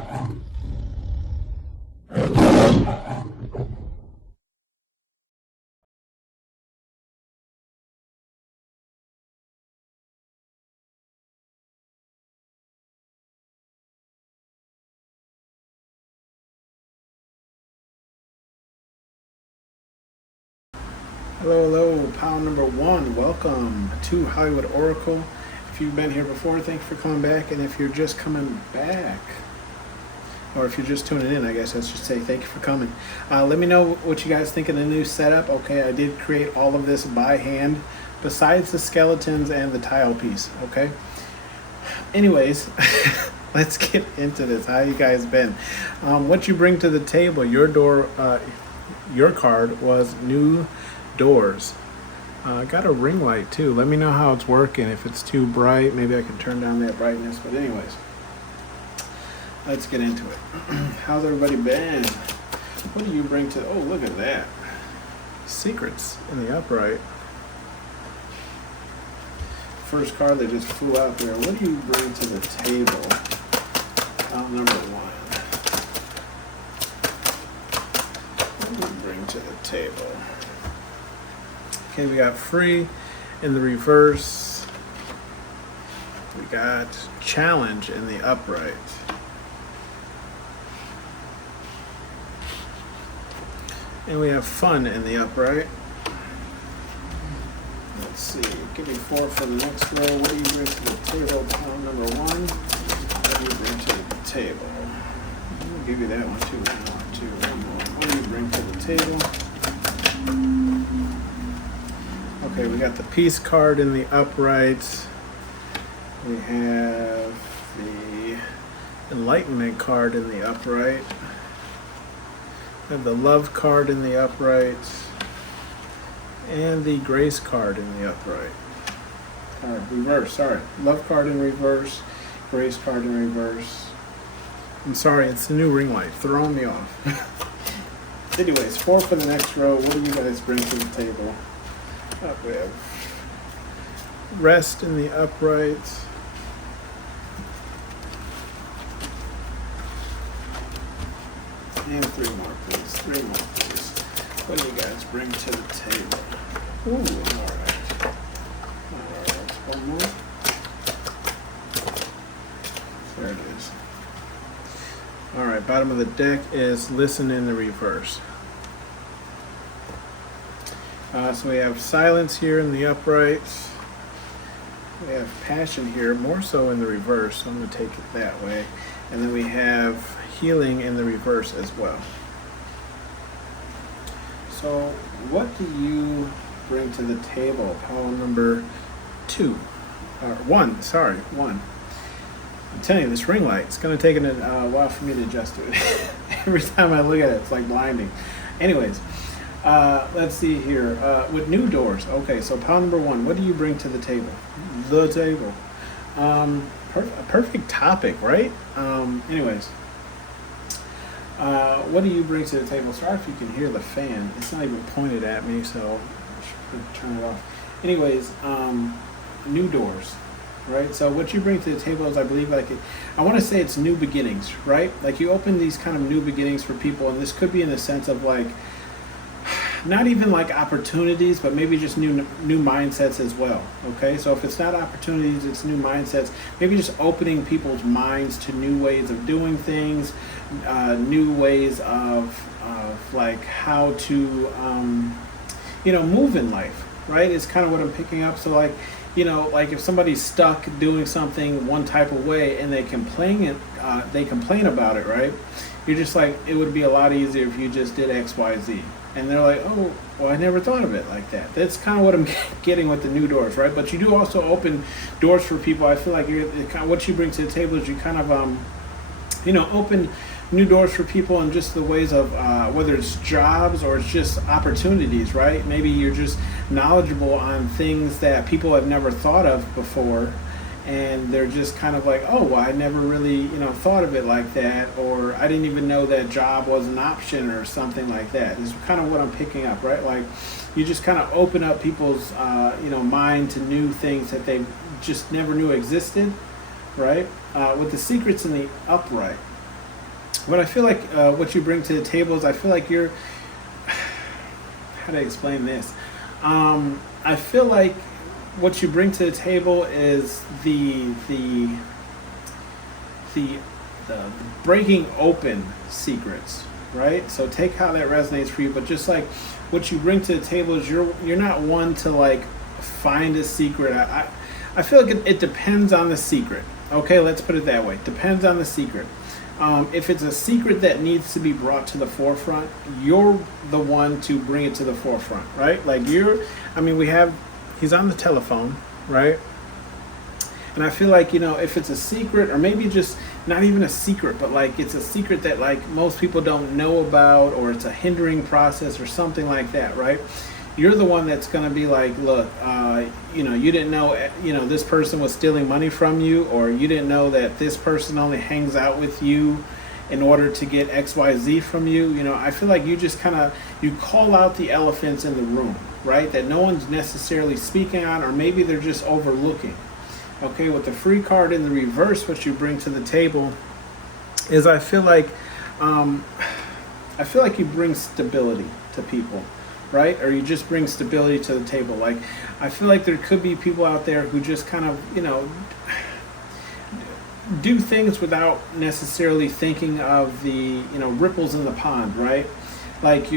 Hello, hello, pile number one. Welcome to Hollywood Oracle. If you've been here before, thanks for coming back. And if you're just coming back, or if you're just tuning in, I guess I should say thank you for coming. Let me know what you guys think of the new setup. Okay, I did create all of this by hand, besides the skeletons and the tile piece. Okay. Anyways, let's get into this. How you guys been? What you bring to the table? Your card was new doors. Got a ring light too. Let me know how it's working. If it's too bright, maybe I can turn down that brightness. But anyways, let's get into it. How's everybody been? What do you bring to? Oh, look at that. Secrets in the upright. First card that just flew out there. What do you bring to the table? Number one. What do you bring to the table? Okay, we got free in the reverse. We got challenge in the upright. And we have fun in the upright. Let's see. Give me 4 for the next row. What do you bring to the table? Pile number one. What do you bring to the table? I'll give you that one too. One more. What do you bring to the table? Okay, we got the peace card in the upright. We have the enlightenment card in the upright. We have the love card in the upright. And the grace card in the upright. Reverse, sorry. Love card in reverse. Grace card in reverse. I'm sorry, it's the new ring light. Throwing me off. Anyways, 4 for the next row. What do you guys bring to the table? Up we have rest in the upright. And 3 more, please. 3 more, please. What do you guys bring to the table? Ooh, alright. Alright, one more. There it is. Alright, bottom of the deck is listen in the reverse. So we have silence here in the upright. We have passion here, more so in the reverse, so I'm going to take it that way. And then we have healing in the reverse as well. So what do you bring to the table? Pile number 2. Or 1, sorry, 1. I'm telling you, this ring light, it's going to take a while for me to adjust to it. Every time I look at it, it's like blinding. Anyways. Let's see here. With new doors. Okay, so pile number 1. What do you bring to the table? The table. A perfect topic, right? Anyways. What do you bring to the table? Sorry if you can hear the fan. It's not even pointed at me, so I should turn it off. Anyways, new doors. Right? So what you bring to the table is, I believe, I want to say it's new beginnings, right? Like you open these kind of new beginnings for people, and this could be in the sense of like, not even like opportunities, but maybe just new mindsets as well. Okay, so if it's not opportunities, it's new mindsets. Maybe just opening people's minds to new ways of doing things, new ways of like how to move in life. Right? It's kind of what I'm picking up. So like, like if somebody's stuck doing something one type of way and they complain about it, right? You're just like, it would be a lot easier if you just did X, Y, Z. And they're like, oh, well, I never thought of it like that. That's kind of what I'm getting with the new doors, right? But you do also open doors for people. I feel like what you bring to the table is you kind of, open new doors for people in just the ways of whether it's jobs or it's just opportunities, right? Maybe you're just knowledgeable on things that people have never thought of before. And they're just kind of like, oh, well, I never really, thought of it like that, or I didn't even know that job was an option or something like that. Is kind of what I'm picking up, right? Like, you just kind of open up people's, mind to new things that they just never knew existed, right? With the secrets in the upright, what I feel like what you bring to the table is I feel like you're how to explain this. I feel like what you bring to the table is the the breaking open secrets, right? So take how that resonates for you, but just like what you bring to the table is you're not one to like find a secret. I feel like it depends on the secret. Okay, let's put it that way. Depends on the secret. If it's a secret that needs to be brought to the forefront, you're the one to bring it to the forefront, right? Like he's on the telephone, right? And I feel like, if it's a secret, or maybe just not even a secret, but like it's a secret that like most people don't know about, or it's a hindering process or something like that, right? You're the one that's going to be like, look, you didn't know, this person was stealing money from you, or you didn't know that this person only hangs out with you in order to get XYZ from you. I feel like you just you call out the elephants in the room, right? That no one's necessarily speaking on, or maybe they're just overlooking. Okay, with the free card in the reverse, what you bring to the table is I feel like you bring stability to people, right? Or you just bring stability to the table. Like, I feel like there could be people out there who just do things without necessarily thinking of the, ripples in the pond, right? Like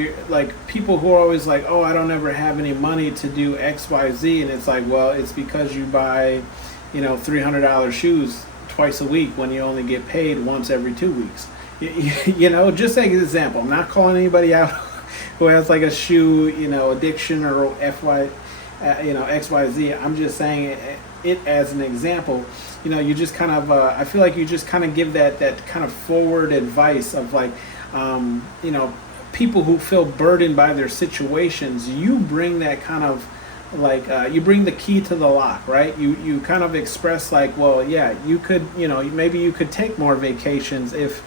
people who are always like, oh, I don't ever have any money to do X, Y, Z, and it's like, well, it's because you buy, $300 shoes twice a week when you only get paid once every 2 weeks. Just like an example. I'm not calling anybody out who has like a shoe, addiction or XYZ. I'm just saying it as an example. You just I feel like you just give that kind of forward advice of like, people who feel burdened by their situations. You bring that kind of like you bring the key to the lock, right? You kind of express like, well, yeah, you could, maybe you could take more vacations if,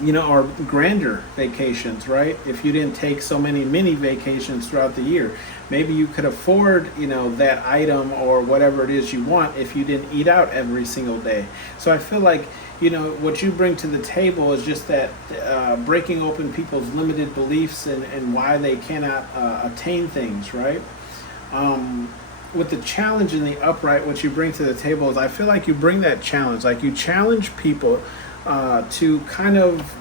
or grander vacations, right? If you didn't take so many mini vacations throughout the year, maybe you could afford, that item or whatever it is you want if you didn't eat out every single day. So I feel like, what you bring to the table is just that breaking open people's limited beliefs and why they cannot attain things, right? With the challenge in the upright, what you bring to the table is I feel like you bring that challenge. Like you challenge people to kind of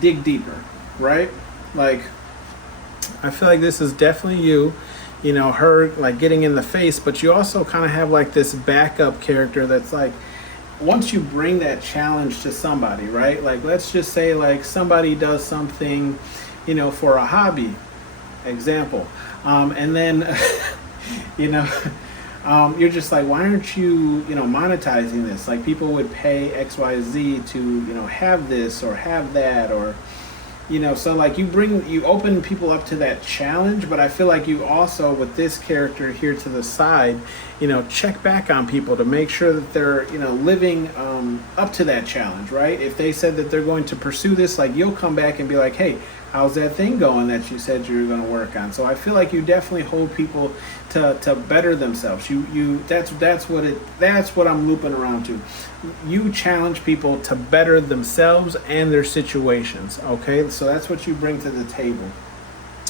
dig deeper, right? Like, I feel like this is definitely you, her like getting in the face, but you also kind of have like this backup character that's like, once you bring that challenge to somebody, right? Like, let's just say like somebody does something, for a hobby, example, and then, you're just like, why aren't you, monetizing this? Like, people would pay XYZ to, have this or have that, or, so like you open people up to that challenge, but I feel like you also, with this character here to the side, check back on people to make sure that they're, living up to that challenge, right? If they said that they're going to pursue this, like you'll come back and be like, hey, how's that thing going that you said you were going to work on? So I feel like you definitely hold people to better themselves. That's what I'm looping around to. You challenge people to better themselves and their situations. Okay, so that's what you bring to the table.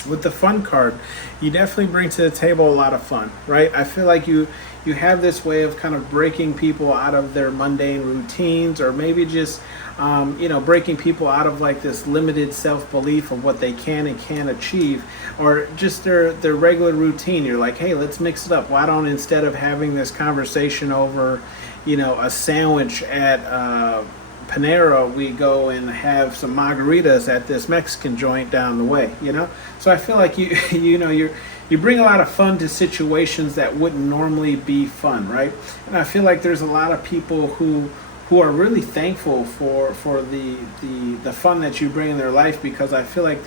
With the fun card, you definitely bring to the table a lot of fun, right? I feel like you have this way of kind of breaking people out of their mundane routines, or maybe just breaking people out of like this limited self-belief of what they can and can't achieve, or just their regular routine. You're like, hey, let's mix it up. Why don't, instead of having this conversation over a sandwich at Panera, we go and have some margaritas at this Mexican joint down the way, So I feel like you bring a lot of fun to situations that wouldn't normally be fun, right? And I feel like there's a lot of people who are really thankful for the fun that you bring in their life, because I feel like,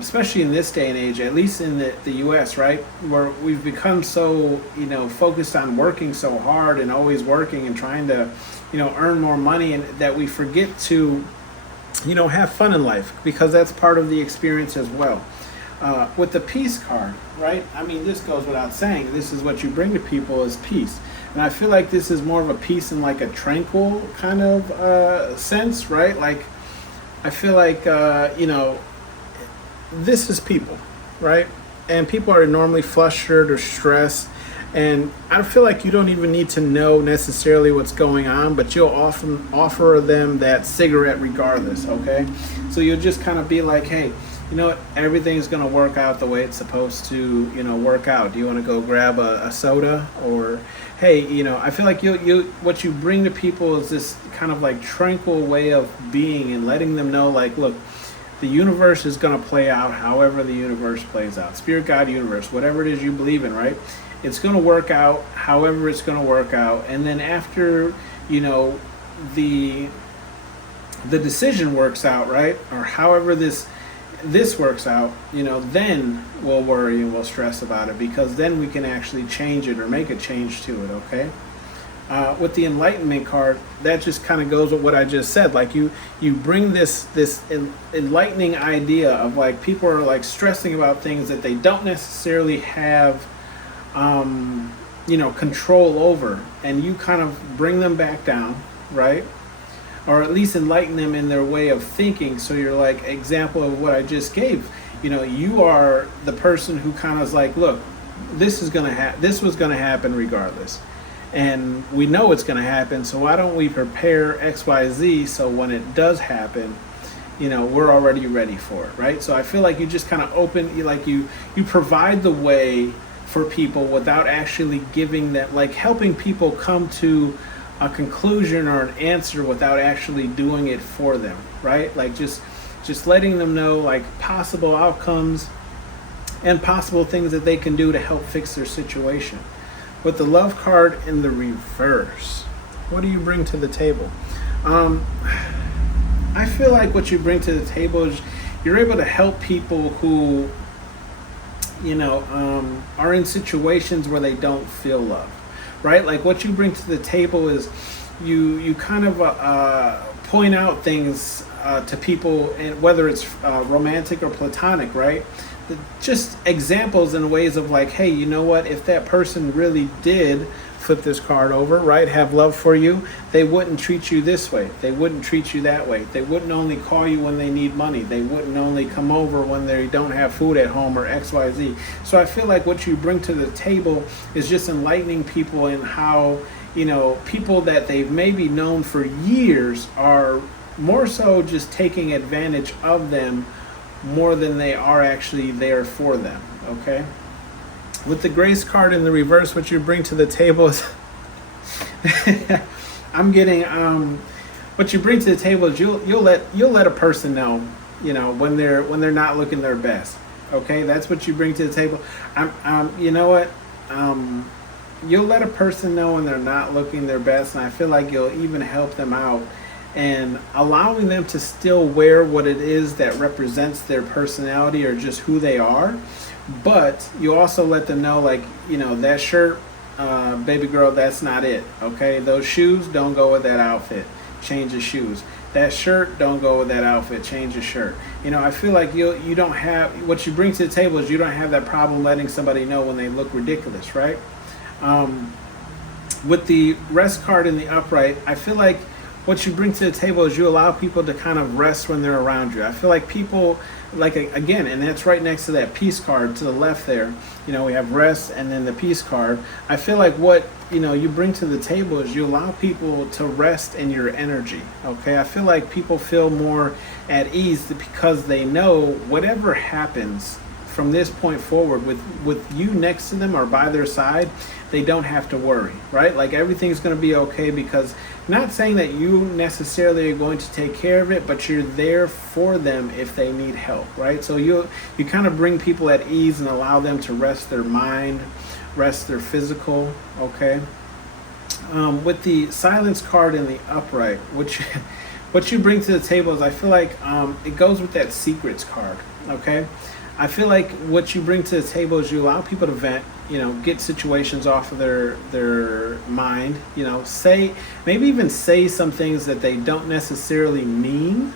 especially in this day and age, at least in the US, right, where we've become so, focused on working so hard and always working and trying to, earn more money, and that we forget to, have fun in life, because that's part of the experience as well. With the peace card, right? I mean, this goes without saying. This is what you bring to people, is peace. And I feel like this is more of a peace in like a tranquil kind of sense, right? Like, I feel like this is people, right? And people are normally flustered or stressed. And I feel like you don't even need to know necessarily what's going on, but you'll often offer them that cigarette regardless, okay? So you'll just kind of be like, hey, you know what? Everything's going to work out the way it's supposed to, work out. Do you want to go grab a soda? Or, hey, I feel like what you bring to people is this kind of like tranquil way of being and letting them know, like, look, the universe is going to play out however the universe plays out. Spirit, God, universe, whatever it is you believe in, right? It's going to work out however it's going to work out. And then after, the decision works out, right? Or however this works out, then we'll worry and we'll stress about it, because then we can actually change it or make a change to it, okay? With the enlightenment card, that just kind of goes with what I just said. Like you bring this enlightening idea of like people are like stressing about things that they don't necessarily have control over, and you kind of bring them back down, right? Or at least enlighten them in their way of thinking. So you're like, example of what I just gave, you are the person who kind of is like, look, this was going to happen regardless. And we know it's going to happen, so why don't we prepare XYZ so when it does happen, we're already ready for it, right? So I feel like you just kind of you provide the way for people without actually giving them, like helping people come to a conclusion or an answer without actually doing it for them, right? Like just letting them know like possible outcomes and possible things that they can do to help fix their situation. With the love card in the reverse, what do you bring to the table? I feel like what you bring to the table is you're able to help people who, are in situations where they don't feel love, right? Like what you bring to the table is you kind of point out things to people, and whether it's romantic or platonic, right? Just examples in ways of like, hey, you know what, if that person really did flip this card over, right, have love for you, they wouldn't treat you this way, they wouldn't treat you that way, they wouldn't only call you when they need money, they wouldn't only come over when they don't have food at home, or XYZ. So I feel like what you bring to the table is just enlightening people in how, people that they've maybe known for years are more so just taking advantage of them more than they are actually there for them, okay? With the grace card in the reverse, what you bring to the table is I'm getting what you bring to the table is you'll let a person know, when they're not looking their best, okay? That's what you bring to the table. You'll let a person know when they're not looking their best, and I feel like you'll even help them out and allowing them to still wear what it is that represents their personality or just who they are. But you also let them know, like, that shirt, baby girl, that's not it, okay? Those shoes don't go with that outfit. Change the shoes. That shirt don't go with that outfit. Change the shirt. I feel like you don't have, what you bring to the table is you don't have that problem letting somebody know when they look ridiculous, right? With the rest card in the upright, I feel like what you bring to the table is you allow people to kind of rest when they're around you. I feel like people, like, again, and that's right next to that peace card to the left there, we have rest and then the peace card. I feel like what, you bring to the table is you allow people to rest in your energy, okay? I feel like people feel more at ease because they know whatever happens from this point forward with you next to them or by their side, they don't have to worry, right? Like everything's going to be okay, because not saying that you necessarily are going to take care of it, but you're there for them if they need help, right? So you kind of bring people at ease and allow them to rest their mind, rest their physical, okay? With the silence card in the upright, which what you bring to the table is, I feel like it goes with that secrets card, okay? I feel like what you bring to the table is you allow people to vent, get situations off of their mind, maybe even say some things that they don't necessarily mean,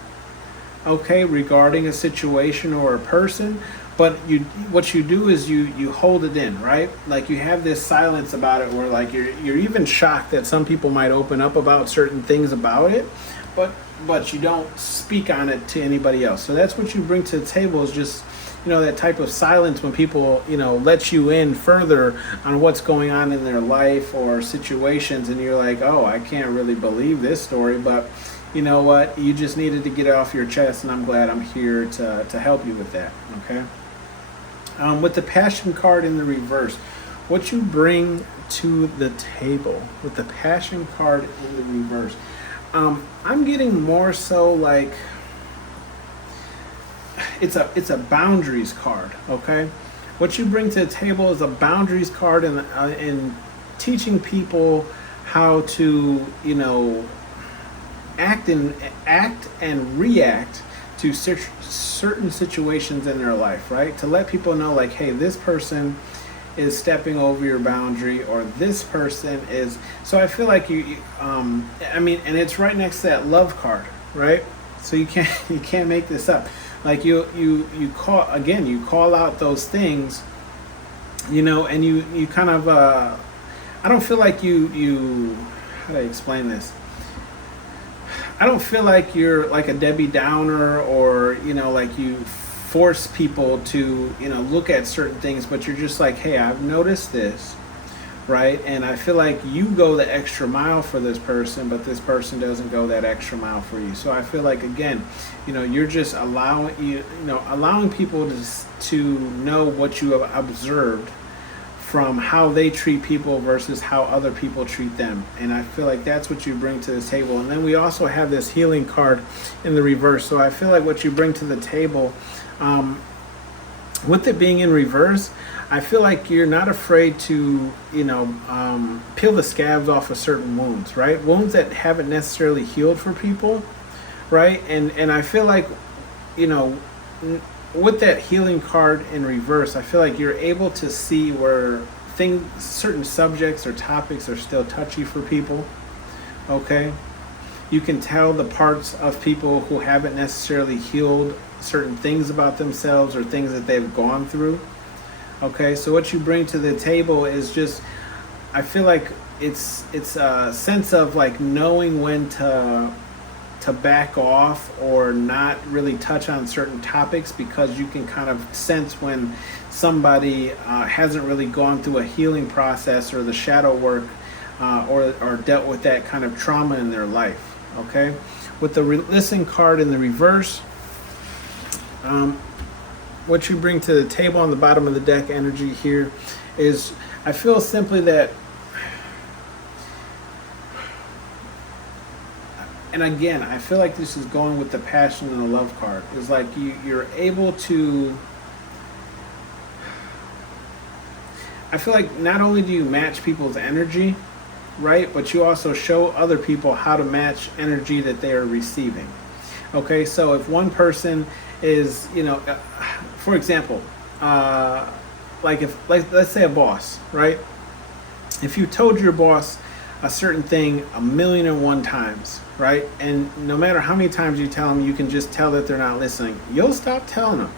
okay, regarding a situation or a person, but what you do is you hold it in, right? Like you have this silence about it where like you're even shocked that some people might open up about certain things about it, but but you don't speak on it to anybody else. So that's what you bring to the table, is just, that type of silence when people, let you in further on what's going on in their life or situations, and you're like, oh, I can't really believe this story, but you know what, you just needed to get it off your chest, and I'm glad I'm here to help you with that. Okay. With the passion card in the reverse, what you bring to the table with the passion card in the reverse, I'm getting more so like it's a boundaries card. Okay, what you bring to the table is a boundaries card, in teaching people how to act and react to certain situations in their life, right? To let people know, like, hey, this person is stepping over your boundary, or this person is. So I feel like and it's right next to that love card, right? So you can't make this up. Like you call out those things, and you kind of I don't feel like you how do I explain this? I don't feel like you're like a Debbie Downer, or like you force people to look at certain things, but you're just like, hey, I've noticed this, right? And I feel like you go the extra mile for this person, but this person doesn't go that extra mile for you. So I feel like, again, you're just allowing people to know what you have observed from how they treat people versus how other people treat them. And I feel like that's what you bring to the table. And then we also have this healing card in the reverse. So I feel like what you bring to the table, with it being in reverse, I feel like you're not afraid to, peel the scabs off of certain wounds, right? Wounds that haven't necessarily healed for people, right? And I feel like, with that healing card in reverse, I feel like you're able to see where certain subjects or topics are still touchy for people. Okay, you can tell the parts of people who haven't necessarily healed certain things about themselves or things that they've gone through. Okay, so what you bring to the table is just, I feel like it's a sense of like knowing when to back off or not really touch on certain topics, because you can kind of sense when somebody hasn't really gone through a healing process or the shadow work, or dealt with that kind of trauma in their life. Okay, with the listen card in the reverse, what you bring to the table on the bottom of the deck energy here is, I feel simply that, and again, I feel like this is going with the passion and the love card, is like you're able to, I feel like not only do you match people's energy, right, but you also show other people how to match energy that they are receiving. Okay, so if one person is, for example, let's say a boss, right? If you told your boss a certain thing 1,000,001 times, right? And no matter how many times you tell them, you can just tell that they're not listening. You'll stop telling them,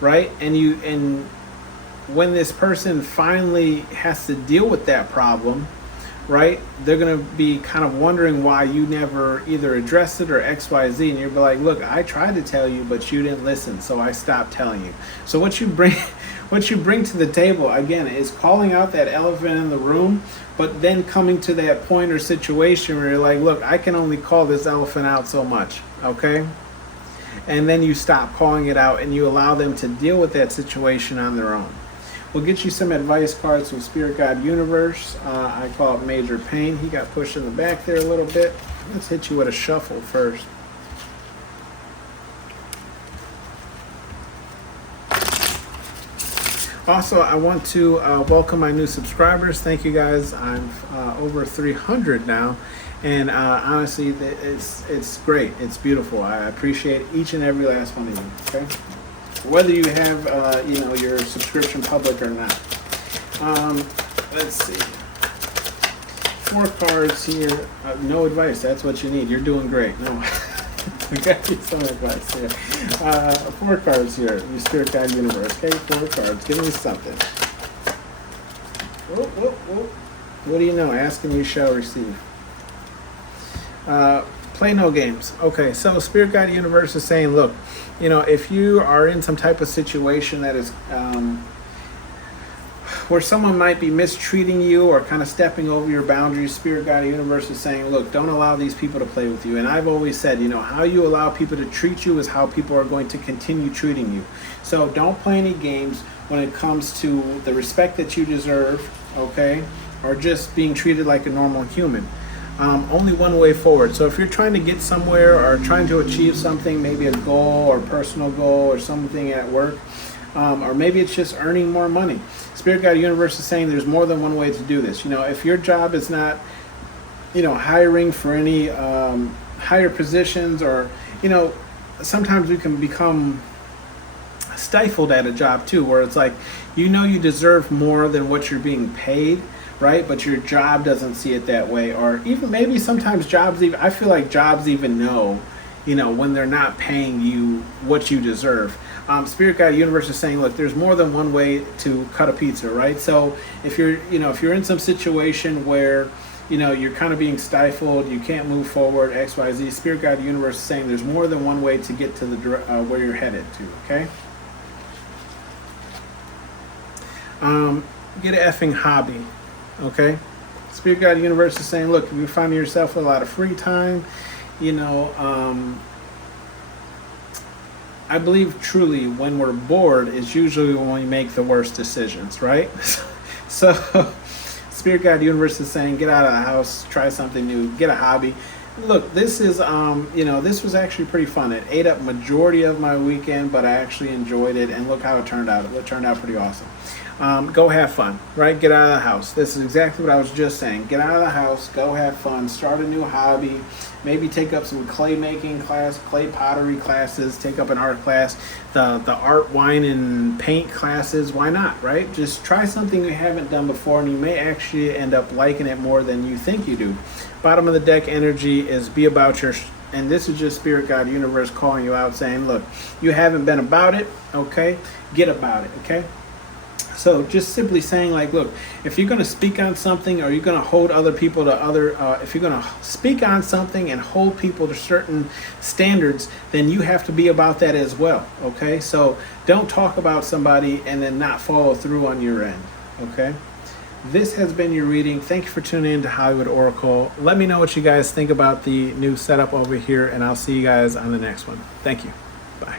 right? And when this person finally has to deal with that problem, right, they're going to be kind of wondering why you never either addressed it or XYZ, and you'll be like, look, I tried to tell you, but you didn't listen, so I stopped telling you. So what you bring to the table, again, is calling out that elephant in the room, but then coming to that point or situation where you're like, look, I can only call this elephant out so much, okay? And then you stop calling it out and you allow them to deal with that situation on their own. We'll get you some advice cards from Spirit Guide Universe. I call it Major Pain. He got pushed in the back there a little bit. Let's hit you with a shuffle first. Also, I want to welcome my new subscribers. Thank you guys. I'm over 300 now. And honestly, it's great. It's beautiful. I appreciate each and every last one of you. Okay? Whether you have your subscription public or not. Let's see. 4 cards here. No advice. That's what you need. You're doing great. No. I got you some advice here. 4 cards here. You Spirit Guide Universe. Okay, 4 cards. Give me something. Whoa. What do you know? Ask and you shall receive. Play no games. Okay, so Spirit Guide Universe is saying, look, if you are in some type of situation that is where someone might be mistreating you or kind of stepping over your boundaries, Spirit Guide Universe is saying, look, don't allow these people to play with you. And I've always said, how you allow people to treat you is how people are going to continue treating you. So don't play any games when it comes to the respect that you deserve, okay, or just being treated like a normal human. Only one way forward. So if you're trying to get somewhere or trying to achieve something, maybe a goal or personal goal or something at work, or maybe it's just earning more money, Spirit Guide Universe is saying there's more than one way to do this. If your job is not, hiring for any higher positions, or, sometimes we can become stifled at a job too, where it's like, you deserve more than what you're being paid, right? But your job doesn't see it that way. Or even maybe sometimes I feel like jobs even know, when they're not paying you what you deserve. Spirit Guide Universe is saying, look, there's more than one way to cut a pizza, right? So if you're in some situation where, you're kind of being stifled, you can't move forward, X, Y, Z, Spirit Guide Universe is saying there's more than one way to get to the where you're headed to, okay? Get an effing hobby, okay? Spirit Guide Universe is saying, look, if you find yourself with a lot of free time, I believe truly when we're bored is usually when we make the worst decisions, right? So Spirit Guide Universe is saying, get out of the house, try something new, get a hobby. Look, this is, this was actually pretty fun. It ate up majority of my weekend, but I actually enjoyed it, and look how it turned out. It turned out pretty awesome. Go have fun, right? Get out of the house. This is exactly what I was just saying. Get out of the house, go have fun, start a new hobby, maybe take up some clay making class, clay pottery classes, take up an art class, the art, wine, and paint classes. Why not, right? Just try something you haven't done before, and you may actually end up liking it more than you think you do. Bottom of the deck energy is be about your, and this is just Spirit Guide Universe calling you out, saying, look, you haven't been about it, okay? Get about it, okay? So just simply saying, like, look, if you're going to speak on something, or you're going to hold other people to if you're going to speak on something and hold people to certain standards, then you have to be about that as well, okay? So don't talk about somebody and then not follow through on your end, okay? This has been your reading. Thank you for tuning in to Hollywood Oracle. Let me know what you guys think about the new setup over here, and I'll see you guys on the next one. Thank you. Bye.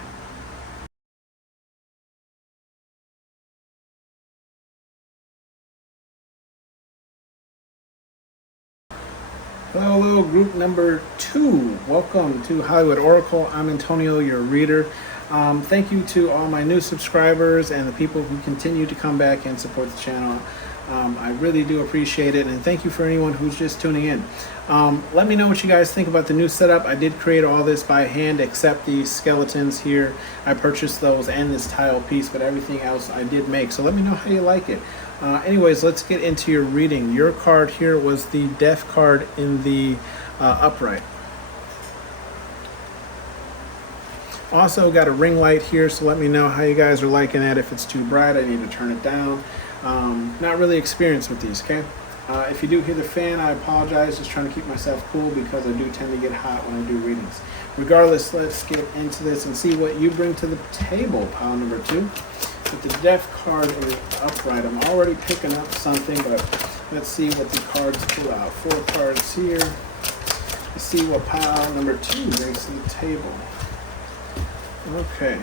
Hello, group number 2. Welcome to Hollywood Oracle. I'm Antonio, your reader. Thank you to all my new subscribers and the people who continue to come back and support the channel. I really do appreciate it, and thank you for anyone who's just tuning in. Let me know what you guys think about the new setup. I did create all this by hand except the skeletons here. I purchased those and this tile piece, but everything else I did make. So let me know how you like it. Anyways, let's get into your reading. Your card here was the Death card in the upright. Also got a ring light here, so let me know how you guys are liking that. If it's too bright, I need to turn it down. Not really experienced with these, okay? If you do hear the fan, I apologize. Just trying to keep myself cool because I do tend to get hot when I do readings. Regardless, let's get into this and see what you bring to the table, pile number 2. With the Death card in the upright, I'm already picking up something, but let's see what the cards pull out. 4 cards here. Let's see what pile number 2 brings to the table. Okay.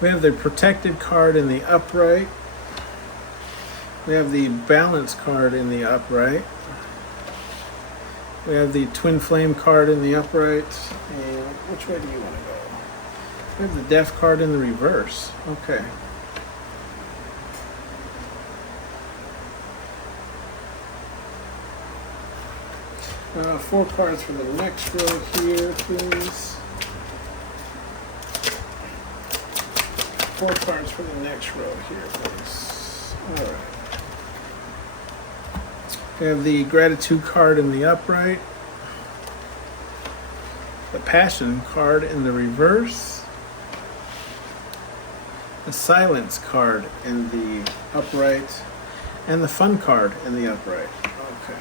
We have the Protected card in the upright. We have the Balance card in the upright. We have the Twin Flame card in the upright. And which way do you want to go? We have the Death card in the reverse. Okay. Four cards for the next row here, please. 4 cards for the next row here, please. All right. We have the Gratitude card in the upright. The Passion card in the reverse. The Silence card in the upright. And the Fun card in the upright. Okay.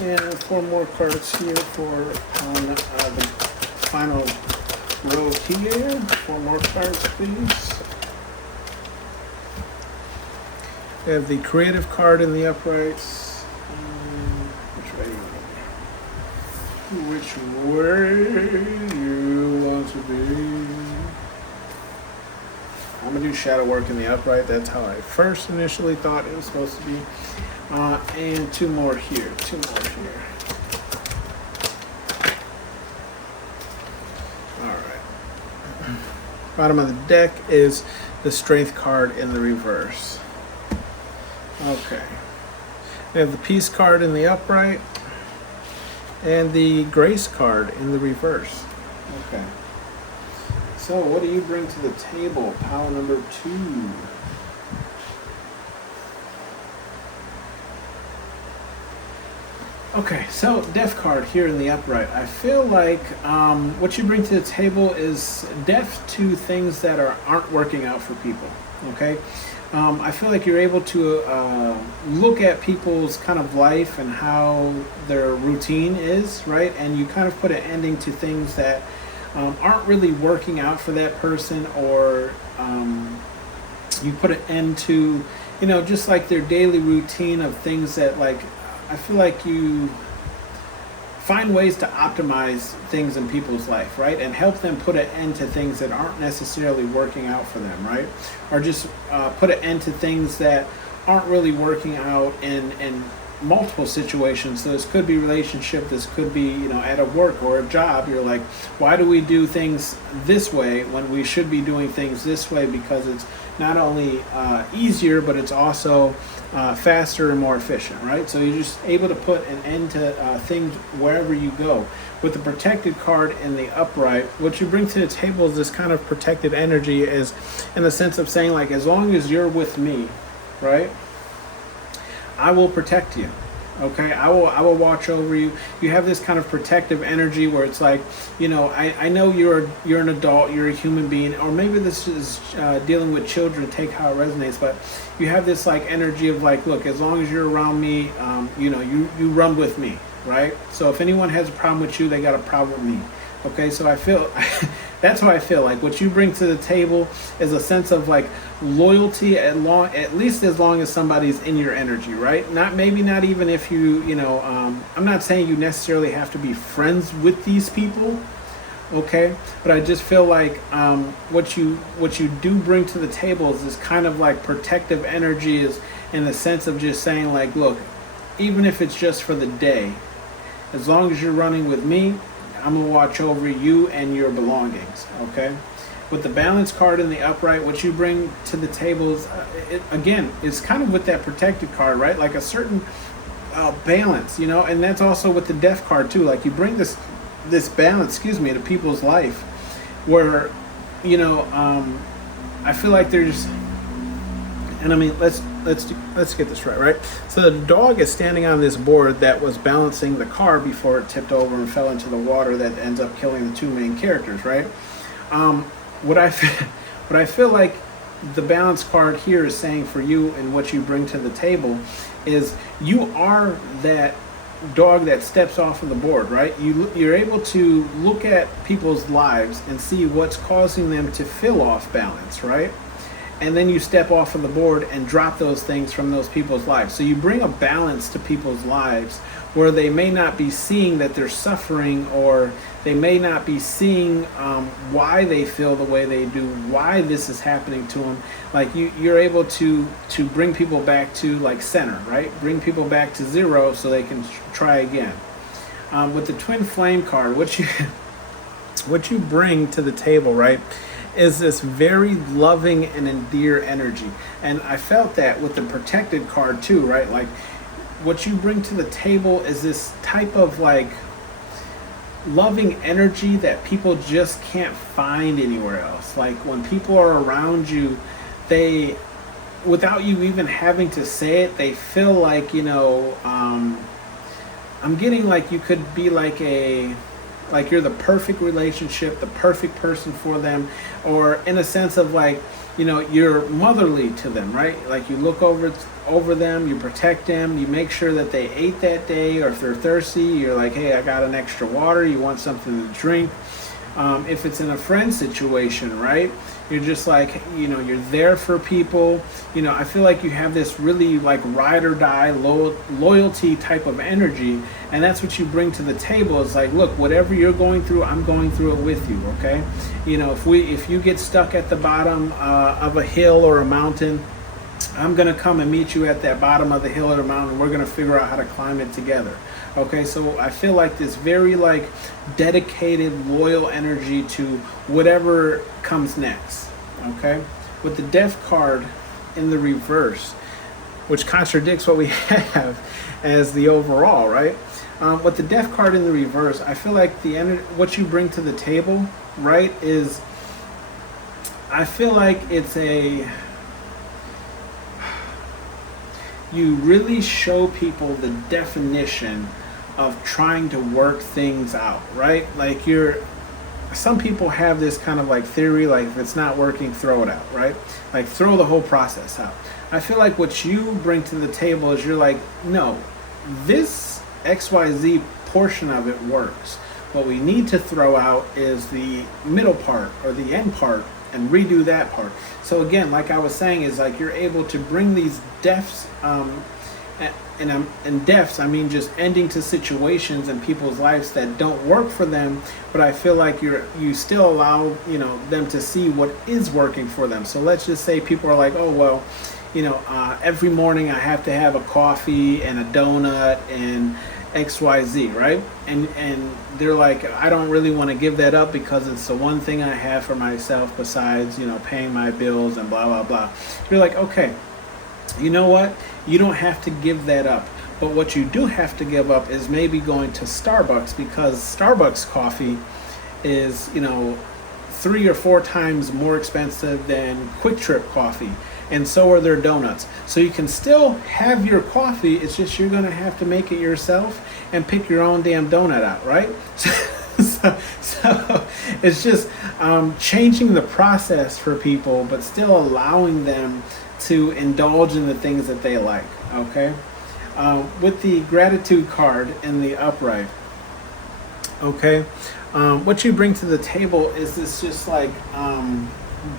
And 4 more cards here for on the final row here. 4 more cards, please. We have the creative card in the uprights. Which way you want to be. I'm going to do shadow work in the upright. That's how I first initially thought it was supposed to be. And 2 more here. 2 more here. Alright. Bottom of the deck is the strength card in the reverse. Okay. We have the peace card in the upright and the grace card in the reverse. Okay. So what do you bring to the table? Pile number 2. Okay, so death card here in the upright. I feel like what you bring to the table is death to things that aren't working out for people. Okay, I feel like you're able to look at people's kind of life and how their routine is, right? And you kind of put an ending to things that aren't really working out for that person, or you put an end to, just like their daily routine of things that, like, I feel like you find ways to optimize things in people's life, right? And help them put an end to things that aren't necessarily working out for them, right? Or just put an end to things that aren't really working out in multiple situations. So this could be relationship, this could be, at a work or a job. You're like, why do we do things this way when we should be doing things this way? Because it's not only easier, but it's also faster and more efficient, right? So you're just able to put an end to things wherever you go. With the protected card in the upright, what you bring to the table is this kind of protected energy, is in the sense of saying, like, as long as you're with me, right, I will protect you. Okay, I will watch over you. You have this kind of protective energy where it's like, I know you're an adult, you're a human being, or maybe this is dealing with children, take how it resonates, but you have this like energy of like, look, as long as you're around me, you run with me, right? So if anyone has a problem with you, they got a problem with me. Okay, so I feel that's how I feel. Like what you bring to the table is a sense of like loyalty at least as long as somebody's in your energy, right? Maybe not even if I'm not saying you necessarily have to be friends with these people, okay? But I just feel like what you do bring to the table is this kind of like protective energy, is in the sense of just saying like, look, even if it's just for the day, as long as you're running with me, I'm going to watch over you and your belongings, okay? With the balance card in the upright, what you bring to the table is, again, it's kind of with that protected card, right? Like a certain balance, and that's also with the death card too. Like you bring this balance, to people's life, where, I feel like there's, and I mean, let's get this right? So the dog is standing on this board that was balancing the car before it tipped over and fell into the water that ends up killing the 2 main characters, right? What I feel like the balance card here is saying for you and what you bring to the table is you are that dog that steps off of the board, right? You're able to look at people's lives and see what's causing them to feel off balance, right? And then you step off of the board and drop those things from those people's lives. So you bring a balance to people's lives where they may not be seeing that they're suffering, or they may not be seeing why they feel the way they do, why this is happening to them. Like you're able to bring people back to like center, right? Bring people back to zero so they can try again. With the twin flame card, what you bring to the table, right, is this very loving and endear energy. And I felt that with the protected card too, right? Like what you bring to the table is this type of like loving energy that people just can't find anywhere else. Like when people are around you, they, without you even having to say it, they feel like, I'm getting like you could be like you're the perfect relationship, the perfect person for them, or in a sense of like you're motherly to them, right? Like you look over them, you protect them, you make sure that they ate that day, or if they're thirsty, you're like, hey, I got an extra water, you want something to drink. If it's in a friend situation, right? You're just like, you're there for people. I feel like you have this really like ride or die loyalty type of energy, and that's what you bring to the table. It's like, look, whatever you're going through, I'm going through it with you, okay? If you get stuck at the bottom of a hill or a mountain, I'm gonna come and meet you at that bottom of the hill or the mountain. We're gonna figure out how to climb it together. Okay, so I feel like this very like dedicated, loyal energy to whatever comes next. Okay, with the Death card in the reverse, which contradicts what we have as the overall, right? With the Death card in the reverse, I feel like what you bring to the table, right, is I feel like you really show people the definition of trying to work things out, right? Like some people have this kind of like theory, like if it's not working, throw it out, right? Like throw the whole process out. I feel like what you bring to the table is you're like, no, this XYZ portion of it works. What we need to throw out is the middle part or the end part and redo that part. So again, like I was saying, is like you're able to bring these deaths, and deaths, I mean just ending to situations in people's lives that don't work for them, but I feel like you still allow them to see what is working for them. So let's just say people are like, oh well, every morning I have to have a coffee and a donut and XYZ, right? And they're like, I don't really want to give that up because it's the one thing I have for myself besides paying my bills and blah blah blah. You're like, okay, you know what? You don't have to give that up. But what you do have to give up is maybe going to Starbucks, because Starbucks coffee is 3 or 4 times more expensive than Quick Trip coffee, and so are their donuts. So you can still have your coffee, it's just you're gonna have to make it yourself and pick your own damn donut out, right? So it's just changing the process for people, but still allowing them to indulge in the things that they like, okay? With the gratitude card in the upright, okay, what you bring to the table is this just like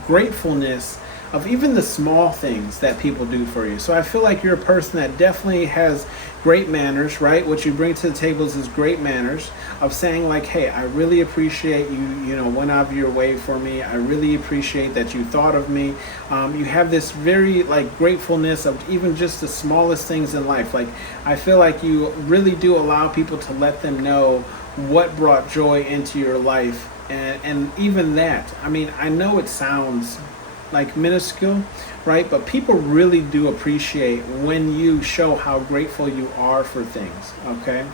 gratefulness of even the small things that people do for you. So I feel like you're a person that definitely has great manners, right? What you bring to the table is great manners of saying like, hey, I really appreciate you went out of your way for me. I really appreciate that you thought of me. You have this very like gratefulness of even just the smallest things in life. Like I feel like you really do allow people to let them know what brought joy into your life. And even that, I mean, I know it sounds like minuscule, right? But people really do appreciate when you show how grateful you are for things, okay?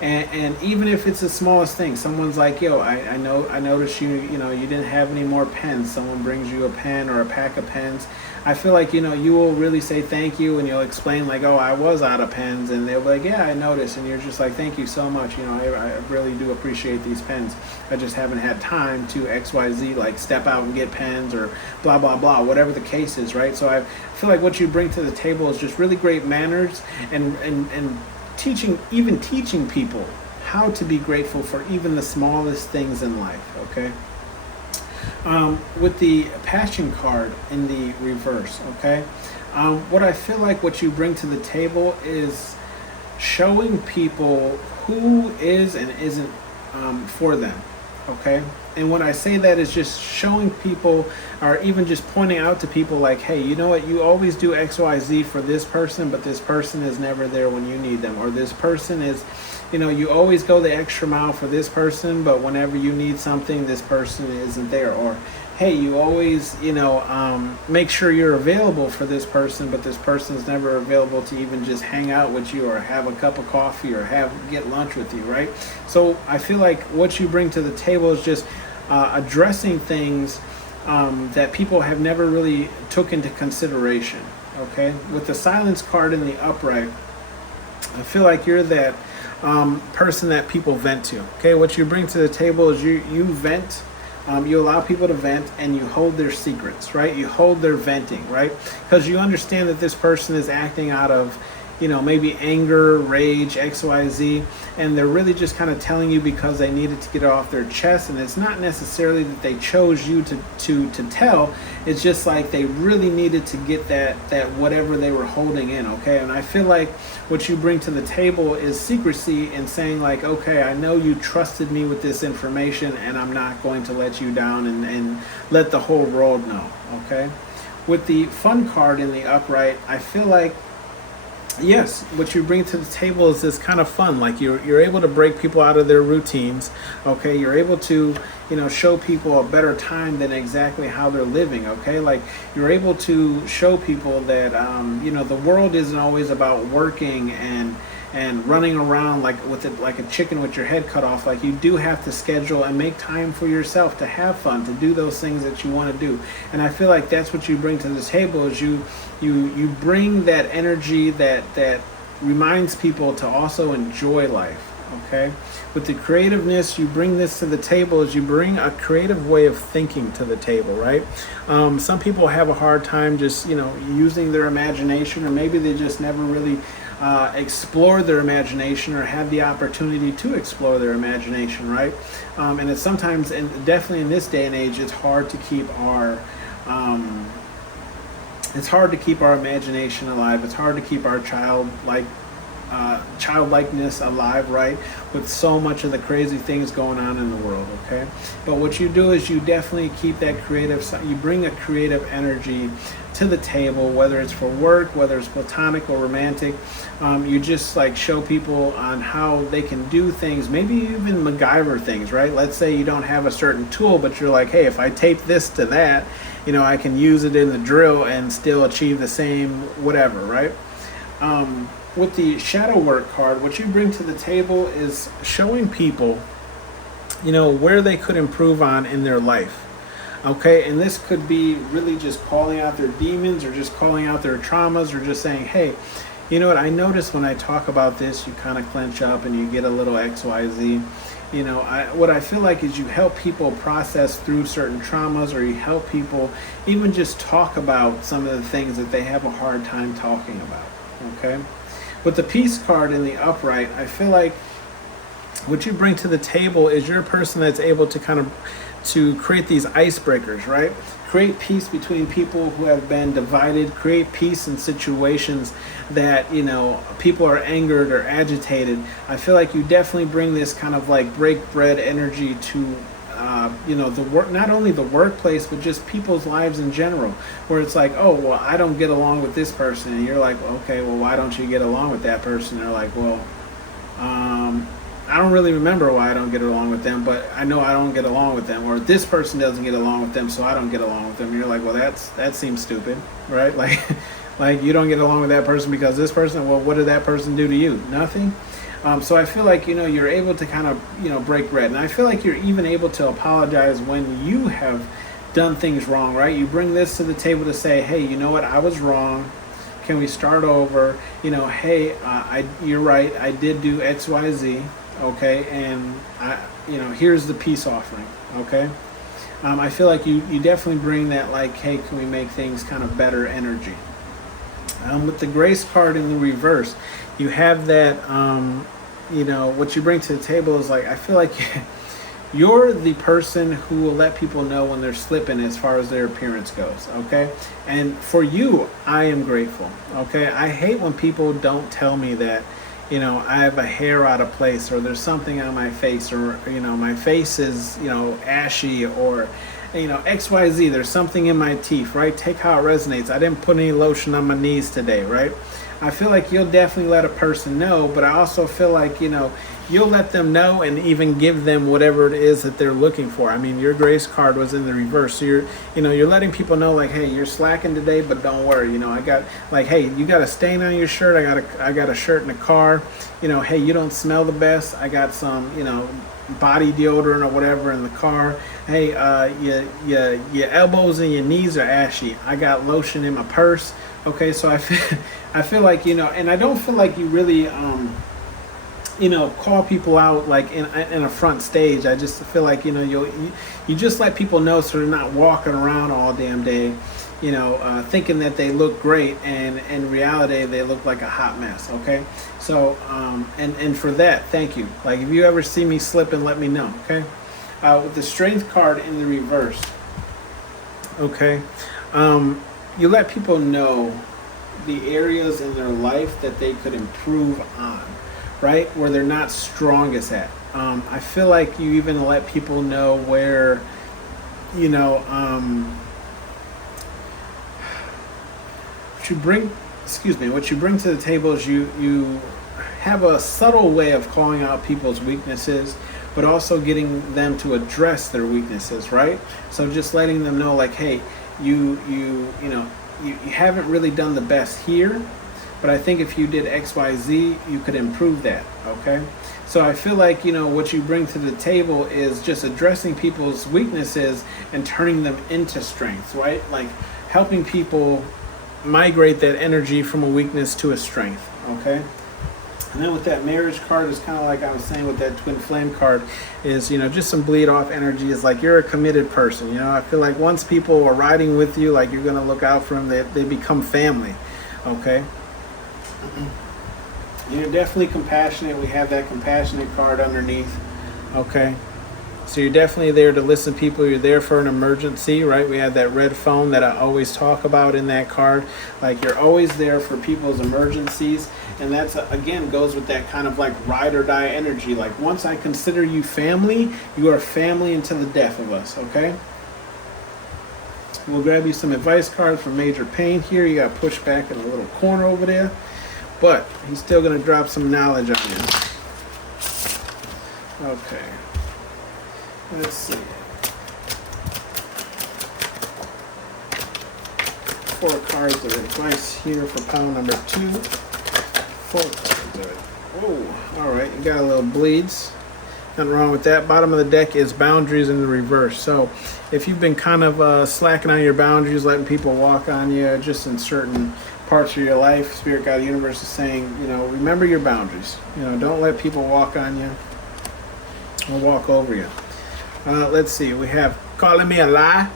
And even if it's the smallest thing, someone's like, yo, I noticed you didn't have any more pens. Someone brings you a pen or a pack of pens. I feel like, you will really say thank you, and you'll explain like, oh, I was out of pens, and they'll be like, yeah, I noticed, and you're just like, thank you so much. I really do appreciate these pens. I just haven't had time to XYZ, like step out and get pens or blah, blah, blah, whatever the case is, right? So I feel like what you bring to the table is just really great manners and teaching people how to be grateful for even the smallest things in life, okay? With the passion card in the reverse, okay? What I feel like what you bring to the table is showing people who is and isn't for them, okay? And when I say that, is just showing people, or even just pointing out to people like, hey, you know what, you always do XYZ for this person, but this person is never there when you need them. Or this person is, you always go the extra mile for this person, but whenever you need something, this person isn't there. Or, hey, you always, make sure you're available for this person, but this person's never available to even just hang out with you or have a cup of coffee or get lunch with you, right? So I feel like what you bring to the table is just addressing things that people have never really took into consideration, okay? With the silence card in the upright, I feel like you're that person that people vent to, okay? What you bring to the table is you vent You allow people to vent, and you hold their secrets, right? You hold their venting, right? Because you understand that this person is acting out of, maybe anger, rage, XYZ, and they're really just kind of telling you because they needed to get it off their chest. And it's not necessarily that they chose you to tell. It's just like they really needed to get that whatever they were holding in, okay? And I feel like what you bring to the table is secrecy, and saying like, okay, I know you trusted me with this information, and I'm not going to let you down and let the whole world know, okay? With the fun card in the upright, I feel like, yes, what you bring to the table is this kind of fun. Like you're able to break people out of their routines. Okay, you're able to show people a better time than exactly how they're living. Okay, like you're able to show people that the world isn't always about working and running around like like a chicken with your head cut off. Like you do have to schedule and make time for yourself to have fun, to do those things that you want to do. And I feel like that's what you bring to the table, is you bring that energy that reminds people to also enjoy life. Okay, with the creativeness, you bring this to the table, is you bring a creative way of thinking to the table, right? Some people have a hard time just using their imagination, or maybe they just never really explore their imagination, or have the opportunity to explore their imagination, right? And it's sometimes, and definitely in this day and age, it's hard to keep our imagination alive. It's hard to keep our childlikeness alive, right? With so much of the crazy things going on in the world, okay? But what you do is you definitely keep that creative side. You bring a creative energy to the table, whether it's for work, whether it's platonic or romantic. You just like show people on how they can do things, maybe even MacGyver things, right? Let's say you don't have a certain tool, but you're like, hey, if I tape this to that, I can use it in the drill and still achieve the same whatever, right? With the shadow work card, what you bring to the table is showing people, where they could improve on in their life. Okay, and this could be really just calling out their demons, or just calling out their traumas, or just saying, hey, you know what, I notice when I talk about this, you kind of clench up and you get a little XYZ. What I feel like is you help people process through certain traumas, or you help people even just talk about some of the things that they have a hard time talking about. Okay, with the peace card in the upright, I feel like what you bring to the table is you're a person that's able to create these icebreakers, right? Create peace between people who have been divided, create peace in situations that, people are angered or agitated. I feel like you definitely bring this kind of like break bread energy to the work, not only the workplace, but just people's lives in general, where it's like, oh, well, I don't get along with this person. And you're like, okay, well, why don't you get along with that person? They're like, well, I don't really remember why I don't get along with them, but I know I don't get along with them, or this person doesn't get along with them, so I don't get along with them. And you're like, well, that seems stupid, right? Like you don't get along with that person because this person, well, what did that person do to you? Nothing. So I feel like, you're able to kind of, break bread. And I feel like you're even able to apologize when you have done things wrong, right? You bring this to the table to say, hey, you know what, I was wrong. Can we start over? Hey, you're right, I did do XYZ, okay? And, here's the peace offering, okay? I feel like you definitely bring that, like, hey, can we make things kind of better energy? With the grace card in the reverse, you have that, what you bring to the table is like, I feel like you're the person who will let people know when they're slipping as far as their appearance goes, okay? And for you, I am grateful, okay? I hate when people don't tell me that, I have a hair out of place, or there's something on my face, or, my face is, ashy, or, XYZ, there's something in my teeth, right? Take how it resonates. I didn't put any lotion on my knees today, right? I feel like you'll definitely let a person know, but I also feel like, you'll let them know and even give them whatever it is that they're looking for. I mean, your grace card was in the reverse. So you're letting people know, like, hey, you're slacking today, but don't worry. I got, like, hey, you got a stain on your shirt. I got a shirt in the car. Hey, you don't smell the best. I got some, body deodorant or whatever in the car. Hey, your elbows and your knees are ashy. I got lotion in my purse. Okay, so I feel like, and I don't feel like you really call people out like in a front stage. I just feel like you just let people know so they're not walking around all damn day, thinking that they look great, and in reality they look like a hot mess. Okay, so and for that, thank you. Like if you ever see me slipping, let me know. Okay, with the strength card in the reverse. Okay, you let people know the areas in their life that they could improve on, right? Where they're not strongest at. I feel like you even let people know where, what you bring to the table is you have a subtle way of calling out people's weaknesses, but also getting them to address their weaknesses, right? So just letting them know, like, hey, you haven't really done the best here, but I think if you did X, Y, Z, you could improve that. Okay, so I feel like what you bring to the table is just addressing people's weaknesses and turning them into strengths, right? Like helping people migrate that energy from a weakness to a strength. Okay. And then with that marriage card, is kind of like I was saying with that twin flame card, is just some bleed off energy. Is like you're a committed person. I feel like once people are riding with you, like you're gonna look out for them. They become family. Okay. You're definitely compassionate. We have that compassionate card underneath. Okay. So you're definitely there to listen to people. You're there for an emergency, right? We have that red phone that I always talk about in that card. Like you're always there for people's emergencies. And that's, again, goes with that kind of like ride or die energy. Like once I consider you family, you are family until the death of us, okay? We'll grab you some advice cards for major pain here. You got pushed back in a little corner over there. But he's still going to drop some knowledge on you. Okay. Let's see. 4 cards of advice here for pile number 2. 4 cards of it. Whoa. All right. You got a little bleeds. Nothing wrong with that. Bottom of the deck is boundaries in the reverse. So if you've been kind of slacking on your boundaries, letting people walk on you just in certain parts of your life, Spirit Guide Universe is saying, remember your boundaries. Don't let people walk on you or walk over you. Let's see. We have calling me a lie.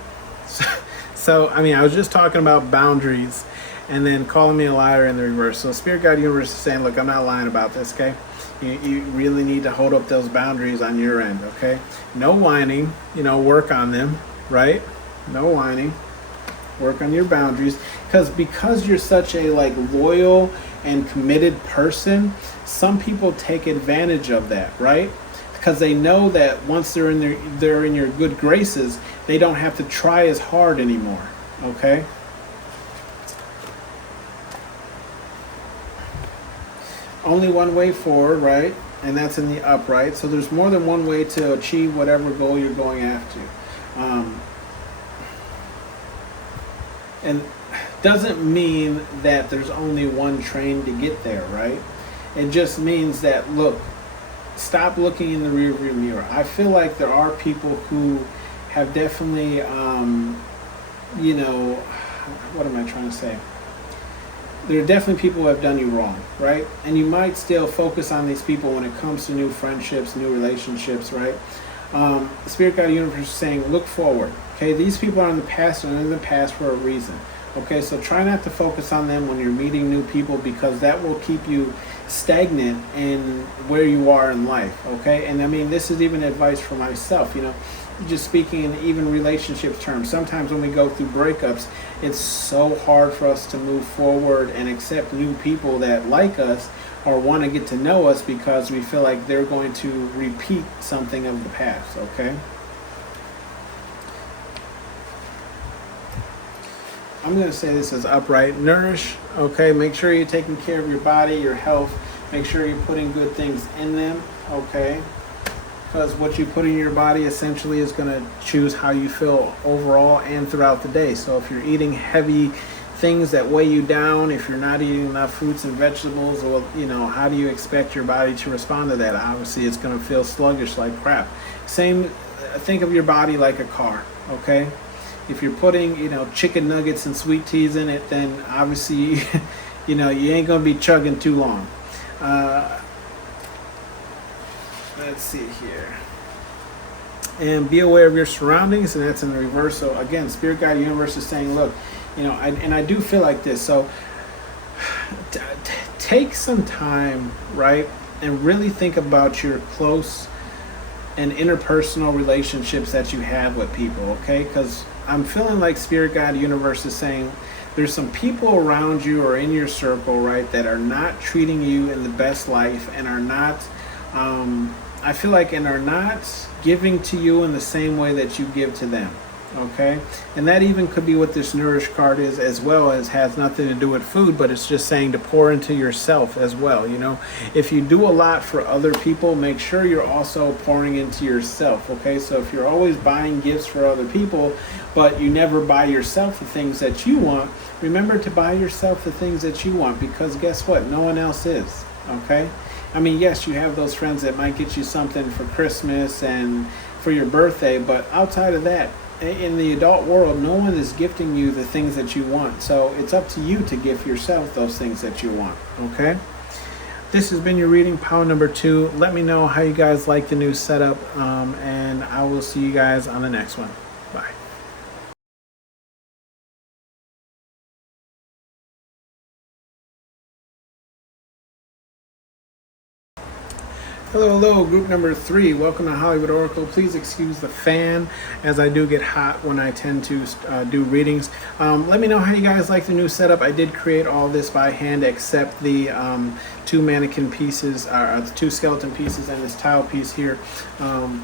So, I was just talking about boundaries and then calling me a liar in the reverse. So Spirit Guide Universe is saying, look, I'm not lying about this, okay? You really need to hold up those boundaries on your end, okay? No whining, work on them, right? No whining. Work on your boundaries. Because you're such a loyal and committed person, some people take advantage of that, right? Because they know that once they're in your good graces, they don't have to try as hard anymore. Okay? Only one way forward, right? And that's in the upright. So there's more than one way to achieve whatever goal you're going after. And doesn't mean that there's only one train to get there, right? It just means that, look, stop looking in the rearview mirror. I feel like there are people who have definitely, what am I trying to say? There are definitely people who have done you wrong, right? And you might still focus on these people when it comes to new friendships, new relationships, right? Spirit Guide Universe is saying, look forward. Okay, these people are in the past and in the past for a reason. Okay, so try not to focus on them when you're meeting new people, because that will keep you stagnant in where you are in life. Okay, and this is even advice for myself. Just speaking in even relationship terms. Sometimes when we go through breakups, it's so hard for us to move forward and accept new people that like us or want to get to know us, because we feel like they're going to repeat something of the past. Okay. I'm going to say this as upright. Nourish, okay? Make sure you're taking care of your body, your health. Make sure you're putting good things in them, okay? Because what you put in your body essentially is going to choose how you feel overall and throughout the day. So if you're eating heavy things that weigh you down, if you're not eating enough fruits and vegetables, well, how do you expect your body to respond to that? Obviously, it's going to feel sluggish like crap. Think of your body like a car, okay? If you're putting, chicken nuggets and sweet teas in it, then obviously, you ain't going to be chugging too long. let's see here. And be aware of your surroundings, and that's in the reverse. So again, Spirit Guide Universe is saying, look, I do feel like this. So take some time, right, and really think about your close and interpersonal relationships that you have with people, okay? Because I'm feeling like Spirit Guide Universe is saying there's some people around you or in your circle, right, that are not treating you in the best life and are not, I feel like, and are not giving to you in the same way that you give to them. Okay, and that even could be what this Nourish card is, as well as has nothing to do with food, but it's just saying to pour into yourself as well. If you do a lot for other people, make sure you're also pouring into yourself. Okay, so if you're always buying gifts for other people, but you never buy yourself the things that you want, remember to buy yourself the things that you want, because guess what? No one else is. Okay, I mean, yes, you have those friends that might get you something for Christmas and for your birthday, but outside of that, in the adult world, no one is gifting you the things that you want. So it's up to you to gift yourself those things that you want. Okay? This has been your reading, pile number 2. Let me know how you guys like the new setup, and I will see you guys on the next one. Bye. Hello, group number 3. Welcome to Hollywood Oracle. Please excuse the fan, as I do get hot when I tend to do readings. Let me know how you guys like the new setup. I did create all this by hand, except the 2 mannequin pieces, the 2 skeleton pieces, and this tile piece here.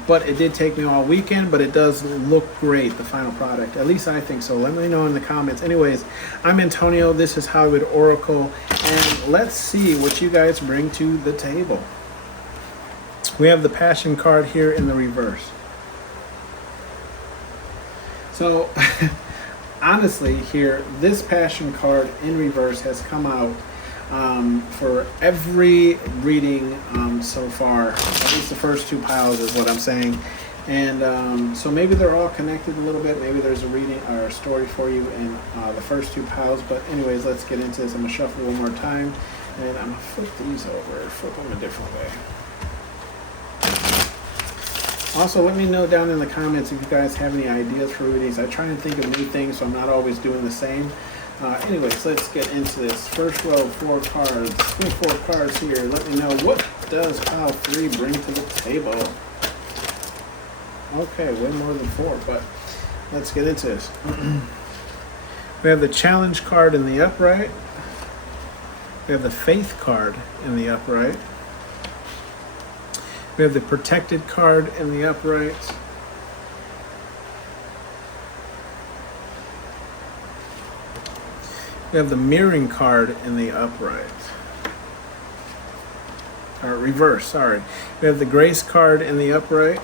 But it did take me all weekend, but it does look great, the final product. At least I think so. Let me know in the comments. Anyways, I'm Antonio. This is Hollywood Oracle, and let's see what you guys bring to the table. We have the Passion card here in the reverse. So, honestly, here, this Passion card in reverse has come out for every reading so far. At least the first 2 piles is what I'm saying. And so maybe they're all connected a little bit. Maybe there's a reading or a story for you in the first 2 piles. But anyways, let's get into this. I'm going to shuffle one more time. And I'm going to flip these over, flip them a different way. Also, let me know down in the comments if you guys have any ideas for readings. I try and think of new things, so I'm not always doing the same. Anyways, let's get into this. First row, 4 cards. 24 cards here. Let me know, what does pile 3 bring to the table? Okay, way more than 4, but let's get into this. We have the Challenge card in the upright. We have the Faith card in the upright. We have the Protected card in the upright. We have the Mirroring card in the upright. Or reverse, sorry. We have the Grace card in the upright.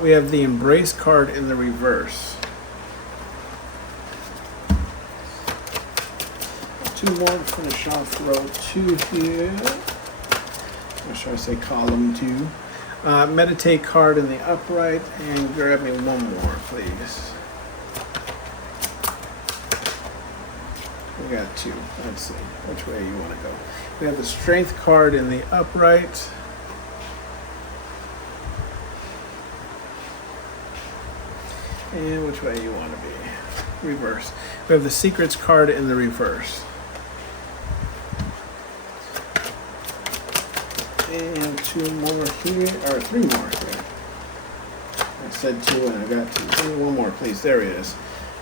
We have the Embrace card in the reverse. 2 more to finish off row 2 here. Or should I say column 2? Meditate card in the upright, and grab me 1 more, please. We got 2. Let's see which way you want to go. We have the Strength card in the upright. And which way you want to be. Reverse. We have the Secrets card in the reverse. And 2 more here, or 3 more here. I said 2 and I got 2. Give me 1 more, please. There it is.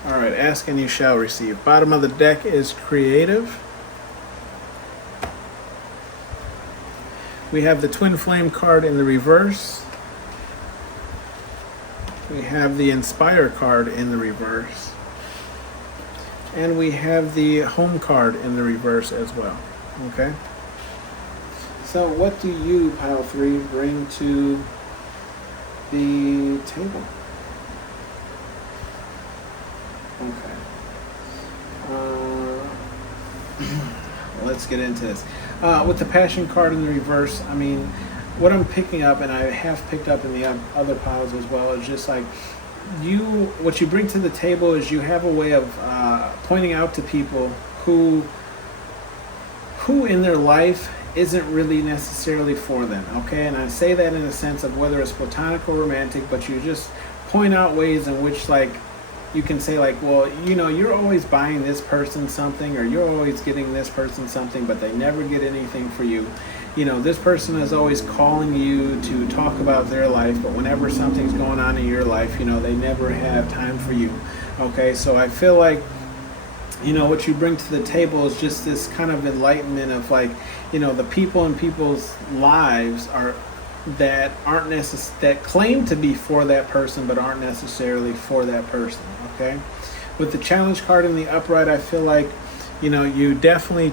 All right, ask and you shall receive. Bottom of the deck is Creative. We have the Twin Flame card in the reverse. We have the Inspire card in the reverse. And we have the Home card in the reverse as well. Okay? So what do you, pile 3, bring to the table? Okay. Let's get into this. With the Passion card in the reverse, I mean, what I'm picking up, and I have picked up in the other piles as well, is just like what you bring to the table is you have a way of pointing out to people who in their life isn't really necessarily for them, okay? And I say that in a sense of whether it's platonic or romantic, but you just point out ways in which, like, you can say, like, well, you're always buying this person something, or you're always getting this person something, but they never get anything for you. This person is always calling you to talk about their life, but whenever something's going on in your life, they never have time for you. Okay, so I feel like, what you bring to the table is just this kind of enlightenment of, like, the people in people's lives that claim to be for that person, but aren't necessarily for that person. Okay, with the challenge card in the upright, I feel like, you definitely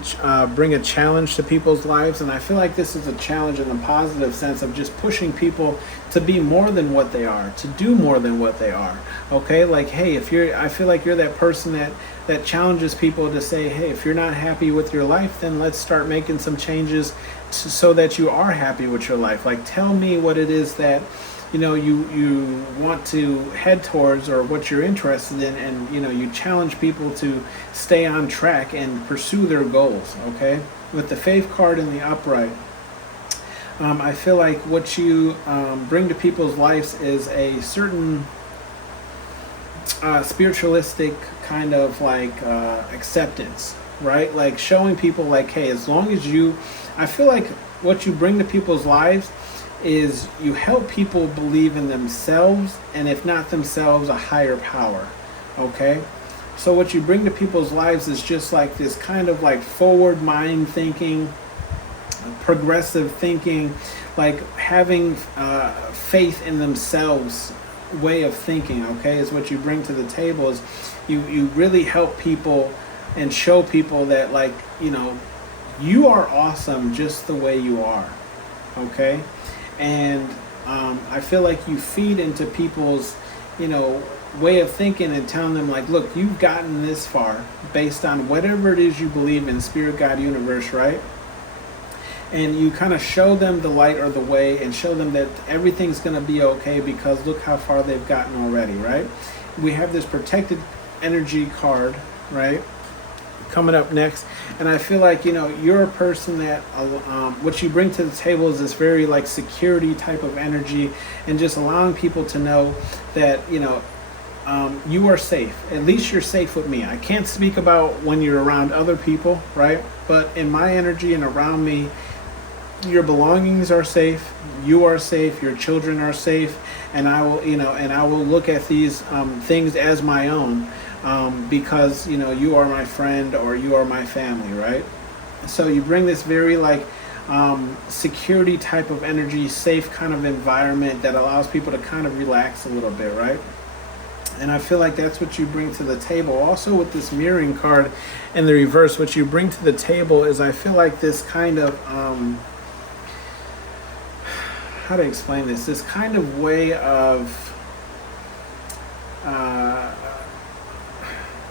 bring a challenge to people's lives, and I feel like this is a challenge in the positive sense of just pushing people to be more than what they are, to do more than what they are. Okay, like, hey, I feel like you're that person that challenges people to say, hey, if you're not happy with your life, then let's start making some changes so that you are happy with your life. Like, tell me what it is that you want to head towards, or what you're interested in, and you challenge people to stay on track and pursue their goals. Okay, with the faith card in the upright, I feel like what you bring to people's lives is a certain spiritualistic kind of, like, acceptance, right? Like, showing people, like, hey, as long as I feel like what you bring to people's lives is you help people believe in themselves, and if not themselves, a higher power. Okay, so what you bring to people's lives is just like this kind of, like, forward mind thinking, progressive thinking, like having faith in themselves way of thinking. Okay, is what you bring to the table. Is you really help people and show people that, like, you are awesome just the way you are. Okay, and I feel like you feed into people's way of thinking, and telling them, like, look, you've gotten this far based on whatever it is you believe in, spirit, God, universe, right? And you kind of show them the light or the way, and show them that everything's going to be okay, because look how far they've gotten already, right? We have this protected energy card, right, coming up next. And I feel like, you're a person that what you bring to the table is this very, like, security type of energy, and just allowing people to know that you are safe. At least you're safe with me. I can't speak about when you're around other people, right? But in my energy and around me, your belongings are safe, you are safe, your children are safe, and I will look at these things as my own, because you are my friend, or you are my family, right? So you bring this very, like, security type of energy, safe kind of environment that allows people to kind of relax a little bit, right? And I feel like that's what you bring to the table. Also, with this mirroring card in the reverse, what you bring to the table is, I feel like, this kind of how to explain this kind of way of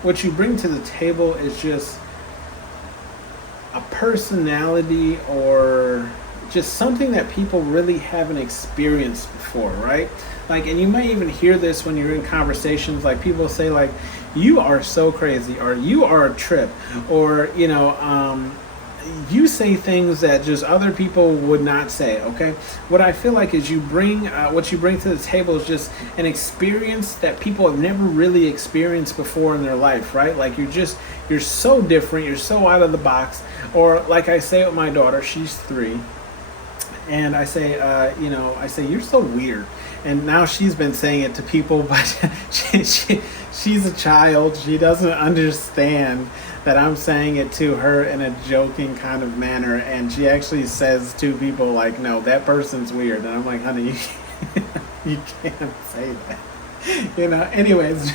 what you bring to the table is just a personality, or just something that people really haven't experienced before, right? Like, and you might even hear this when you're in conversations, like, people say, like, you are so crazy, or you are a trip, or you say things that just other people would not say. Okay, what I feel like is what you bring to the table is just an experience that people have never really experienced before in their life, right? Like, you're so different, you're so out of the box. Or, like I say with my daughter, she's 3, and I say, you're so weird. And now she's been saying it to people, but she's a child. She doesn't understand that I'm saying it to her in a joking kind of manner. And she actually says to people, like, no, that person's weird. And I'm like, honey, you can't say that. Anyways,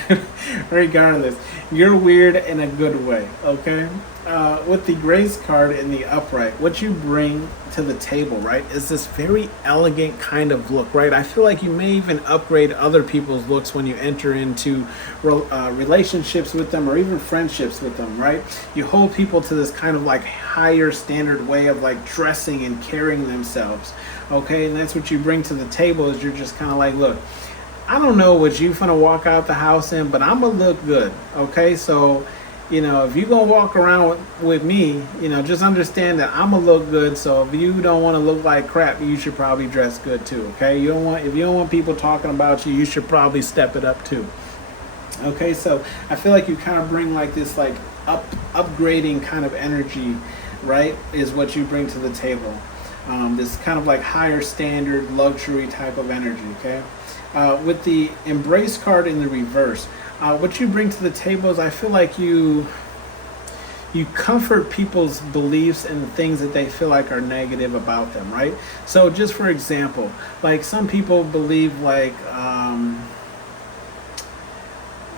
regardless, you're weird in a good way, okay? With the grace card in the upright, what you bring to the table, right, is this very elegant kind of look, right? I feel like you may even upgrade other people's looks when you enter into relationships with them, or even friendships with them, right? You hold people to this kind of, like, higher standard way of, like, dressing and carrying themselves, okay? And that's what you bring to the table, is you're just kind of like, look, I don't know what you finna walk out the house in, but I'm gonna look good, okay? So if you're gonna walk around with me, just understand that I'm gonna look good. So if you don't want to look like crap, you should probably dress good too. Okay, if you don't want people talking about you, you should probably step it up too. Okay, so I feel like you kind of bring like this like upgrading kind of energy, right? Is what you bring to the table. This kind of like higher standard luxury type of energy. Okay, with the embrace card in the reverse. What you bring to the table is I feel like you comfort people's beliefs and the things that they feel like are negative about them, right? So just for example, like some people believe like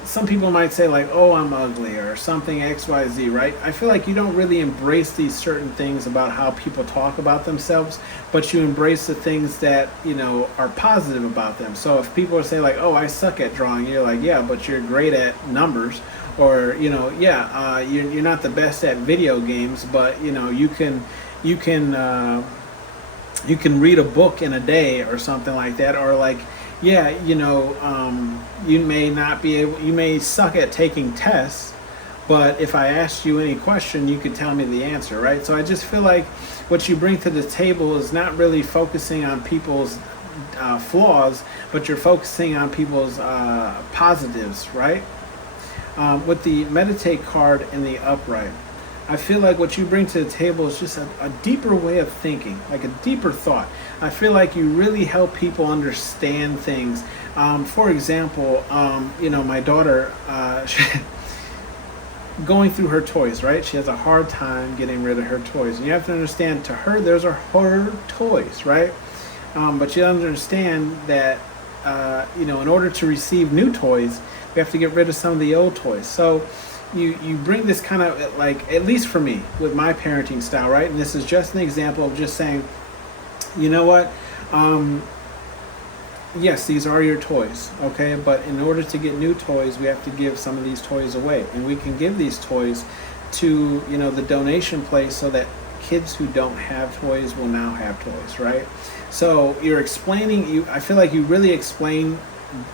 some people might say like, oh, I'm ugly or something XYZ, right? I feel like you don't really embrace these certain things about how people talk about themselves, but you embrace the things that, are positive about them. So if people say like, oh, I suck at drawing, you're like, yeah, but you're great at numbers. Or, you're not the best at video games, but, you can read a book in a day or something like that. Or like, yeah, you may suck at taking tests, but if I asked you any question, you could tell me the answer, right? So I just feel like what you bring to the table is not really focusing on people's flaws, but you're focusing on people's positives, right? With the meditate card in the upright, I feel like what you bring to the table is just a deeper way of thinking, like a deeper thought. I feel like you really help people understand things. For example, my daughter, going through her toys, right? She has a hard time getting rid of her toys. And you have to understand, to her, those are her toys, right? But you understand that, in order to receive new toys, we have to get rid of some of the old toys. So you bring this kind of like, at least for me, with my parenting style, right? And this is just an example of just saying, you know what? Yes, these are your toys, okay? But in order to get new toys, we have to give some of these toys away. And we can give these toys to, the donation place so that kids who don't have toys will now have toys, right? So you're explaining, I feel like you really explain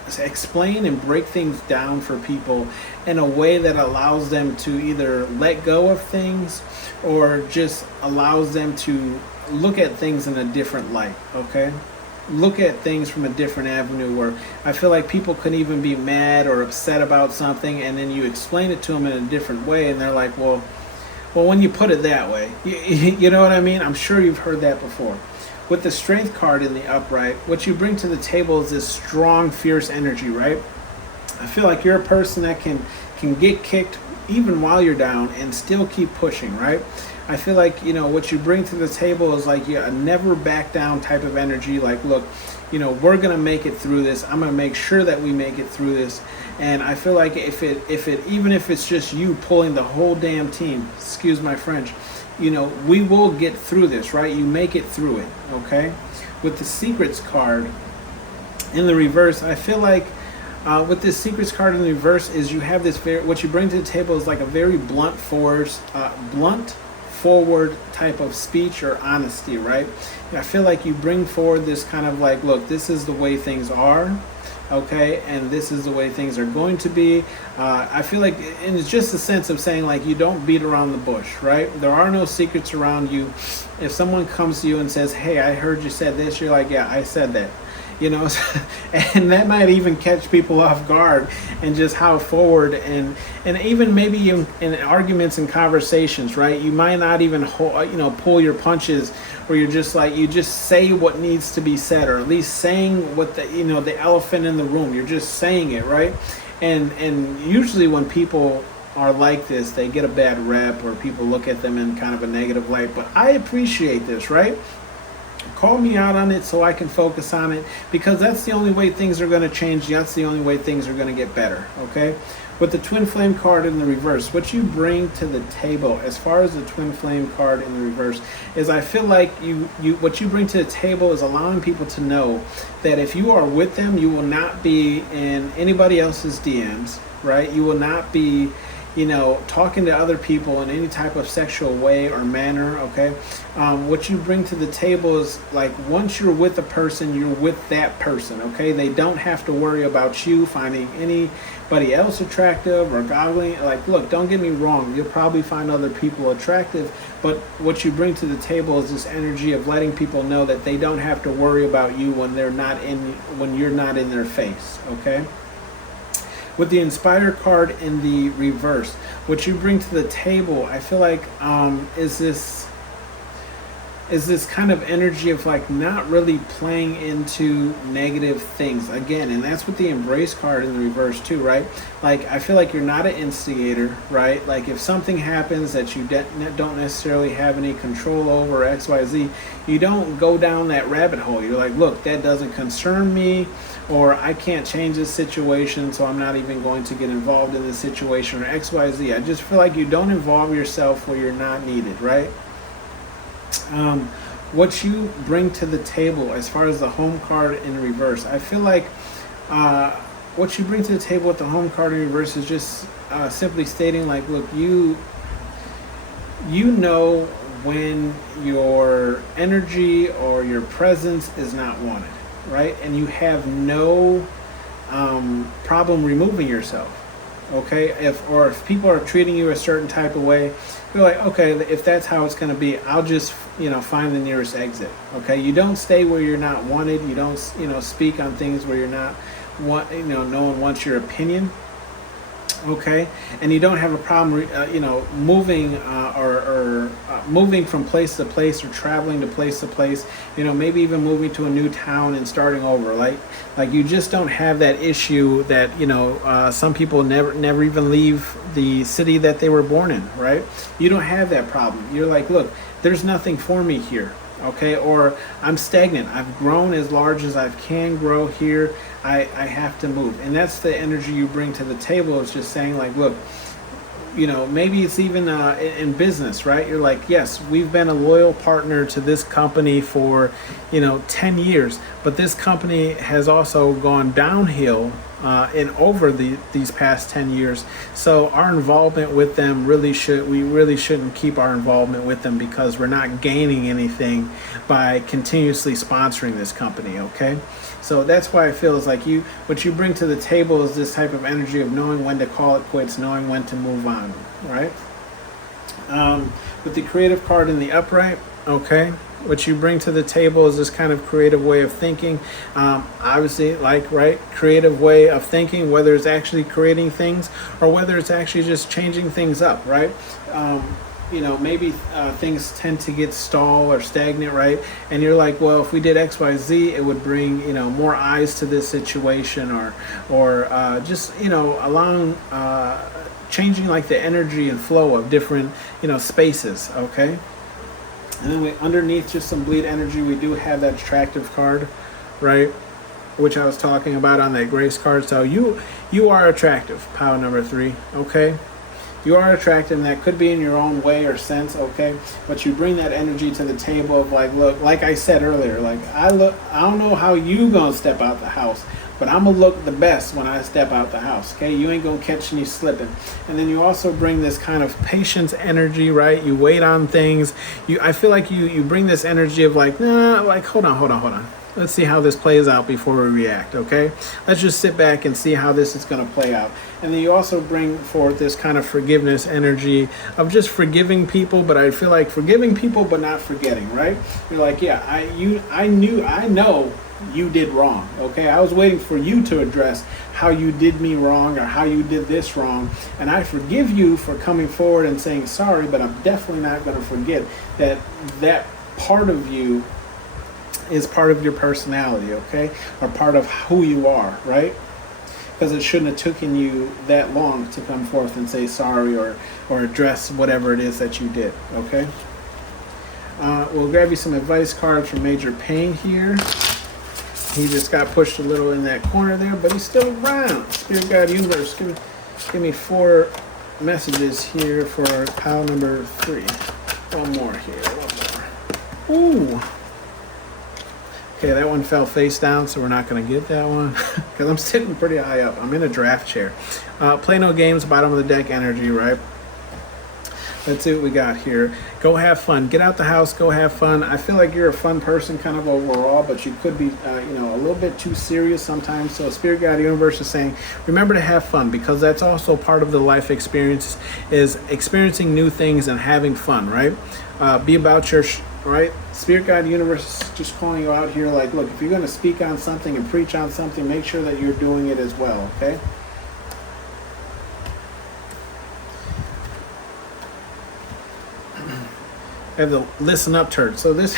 and break things down for people in a way that allows them to either let go of things or just allows them to look at things in a different light, okay? Look at things from a different avenue, where I feel like people can even be mad or upset about something, and then you explain it to them in a different way, and they're like, well, when you put it that way, you know what I mean? I'm sure you've heard that before. With the strength card in the upright, what you bring to the table is this strong, fierce energy, right? I feel like you're a person that can get kicked even while you're down and still keep pushing, right? I feel like, what you bring to the table is like a never back down type of energy. Like, look, we're going to make it through this. I'm going to make sure that we make it through this. And I feel like even if it's just you pulling the whole damn team, excuse my French, we will get through this, right? You make it through it, okay? With the secrets card in the reverse, I feel like with this secrets card in the reverse is you have this what you bring to the table is like a very blunt forward type of speech or honesty, right? I feel like you bring forward this kind of like, look, this is the way things are, okay, and this is the way things are going to be. I feel like, and it's just a sense of saying like, you don't beat around the bush, right? There are no secrets around you. If someone comes to you and says, hey, I heard you said this, you're like, yeah, I said that. And that might even catch people off guard, and just how forward and even maybe in arguments and conversations, right? You might not even pull your punches, where you're just like, you just say what needs to be said, or at least saying what the elephant in the room, you're just saying it, right? And usually when people are like this, they get a bad rep, or people look at them in kind of a negative light. But I appreciate this, right? Call me out on it so I can focus on it, because that's the only way things are going to change. That's the only way things are going to get better, okay? With the twin flame card in the reverse, what you bring to the table as far as the twin flame card in the reverse is, I feel like what you bring to the table is allowing people to know that if you are with them, you will not be in anybody else's DMs, right? You will not be talking to other people in any type of sexual way or manner, okay? What you bring to the table is like once you're with a person, you're with that person, okay? They don't have to worry about you finding anybody else attractive or goggling. Like, look, don't get me wrong, you'll probably find other people attractive, but what you bring to the table is this energy of letting people know that they don't have to worry about you when you're not in their face, okay? With the Inspire card in the reverse, what you bring to the table, I feel like is this kind of energy of like not really playing into negative things again. And that's with the Embrace card in the reverse too, right? Like, I feel like you're not an instigator, right? Like, if something happens that you don't necessarily have any control over, XYZ, you don't go down that rabbit hole. You're like, look, that doesn't concern me, or I can't change this situation, so I'm not even going to get involved in this situation, or XYZ. I just feel like you don't involve yourself where you're not needed, right? What you bring to the table as far as the home card in reverse, I feel like what you bring to the table with the home card in reverse is just simply stating like, look, you know when your energy or your presence is not wanted, right? And you have no problem removing yourself, okay? If people are treating you a certain type of way, you're like, okay, if that's how it's going to be, I'll just find the nearest exit, okay? You don't stay where you're not wanted. You don't speak on things where you're not no one wants your opinion, okay? And you don't have a problem moving moving from place to place, or traveling to place, maybe even moving to a new town and starting over. Like you just don't have that issue that some people never even leave the city that they were born in, right? You don't have that problem. You're like, look, there's nothing for me here, okay? Or I'm stagnant. I've grown as large as I can grow here. I have to move. And that's the energy you bring to the table. It's just saying like, look, maybe it's even in business, right? You're like, yes, we've been a loyal partner to this company for 10 years, but this company has also gone downhill in over these past 10 years. So our involvement with them we really shouldn't keep our involvement with them, because we're not gaining anything by continuously sponsoring this company, okay? So that's why it feels like what you bring to the table is this type of energy of knowing when to call it quits, knowing when to move on, right? With the Creative card in the upright, okay, what you bring to the table is this kind of creative way of thinking. Obviously, creative way of thinking, whether it's actually creating things or whether it's actually just changing things up, right? Maybe things tend to get stalled or stagnant, right? And you're like, well, if we did X, Y, Z, it would bring, more eyes to this situation, or just, allowing, changing like the energy and flow of different, spaces, okay? And then underneath just some bleed energy, we do have that attractive card, right? Which I was talking about on that grace card. So you are attractive, pile number 3, okay? You are attractive, and that could be in your own way or sense, okay? But you bring that energy to the table of like, look, like I said earlier, like I don't know how you gonna step out the house, but I'm gonna look the best when I step out the house, okay? You ain't gonna catch me slipping. And then you also bring this kind of patience energy, right? You wait on things. I feel like you bring this energy of like, nah, like hold on. Let's see how this plays out before we react, okay? Let's just sit back and see how this is going to play out. And then you also bring forth this kind of forgiveness energy of just forgiving people, but I feel like forgiving people but not forgetting, right? You're like, yeah, I know you did wrong, okay? I was waiting for you to address how you did me wrong or how you did this wrong, and I forgive you for coming forward and saying sorry, but I'm definitely not going to forget that part of you is part of your personality, okay? Or part of who you are, right? Because it shouldn't have taken you that long to come forth and say sorry or address whatever it is that you did, okay? We'll grab you some advice cards from Major Pain here. He just got pushed a little in that corner there, but he's still around. Spirit Guide Universe, give me 4 messages here for pile number 3. One more here, one more. Ooh. Okay, that one fell face down, so we're not going to get that one because I'm sitting pretty high up. I'm in a draft chair. Play no games, bottom of the deck energy, right? Let's see what we got here. Go have fun. Get out the house. Go have fun. I feel like you're a fun person kind of overall, but you could be, a little bit too serious sometimes. So Spirit Guide Universe is saying, remember to have fun, because that's also part of the life experience, is experiencing new things and having fun, right? Be about your, right? Spirit Guide Universe is just calling you out here like, look, if you're going to speak on something and preach on something, make sure that you're doing it as well, okay? I have the listen up turd. So this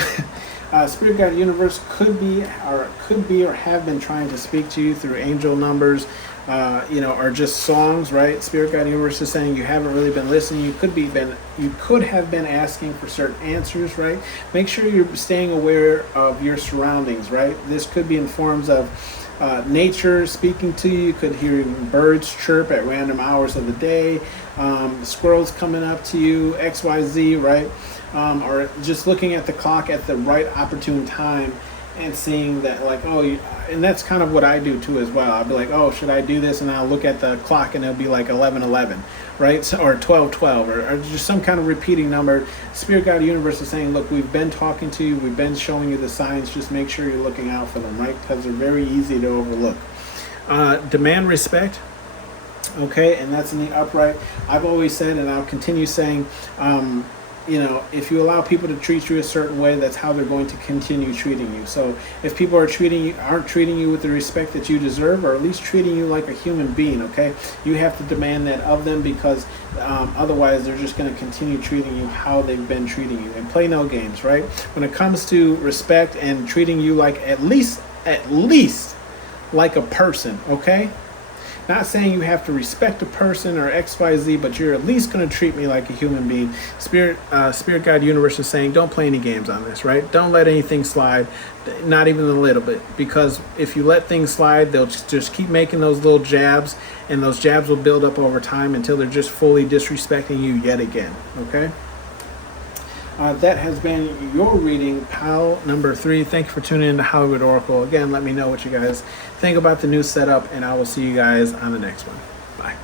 Spirit Guide Universe could be or have been trying to speak to you through angel numbers, or just songs, right? Spirit Guide Universe is saying you haven't really been listening. You could have been asking for certain answers, right? Make sure you're staying aware of your surroundings, right? This could be in forms of nature speaking to you. You could hear birds chirp at random hours of the day, squirrels coming up to you, XYZ, right? Or just looking at the clock at the right opportune time and seeing that, like, and that's kind of what I do too as well. I'll be like, oh, should I do this? And I'll look at the clock and it'll be like 11:11, right? So, or 12:12, or just some kind of repeating number. Spirit Guide Universe is saying, look, we've been talking to you, we've been showing you the signs, just make sure you're looking out for them, right? Because they're very easy to overlook. Demand respect. Okay, and that's in the upright. I've always said, and I'll continue saying, if you allow people to treat you a certain way, that's how they're going to continue treating you. So if people aren't treating you with the respect that you deserve, or at least treating you like a human being, okay, you have to demand that of them, because otherwise they're just going to continue treating you how they've been treating you. And play no games, right? When it comes to respect and treating you like at least like a person, okay? Not saying you have to respect a person or XYZ, but you're at least going to treat me like a human being. Spirit Guide Universe is saying, don't play any games on this, right? Don't let anything slide, not even a little bit, because if you let things slide, they'll just keep making those little jabs, and those jabs will build up over time until they're just fully disrespecting you yet again, okay? That has been your reading, pal number 3. Thank you for tuning in to Hollywood Oracle. Again, let me know what you guys think about the new setup, and I will see you guys on the next one. Bye.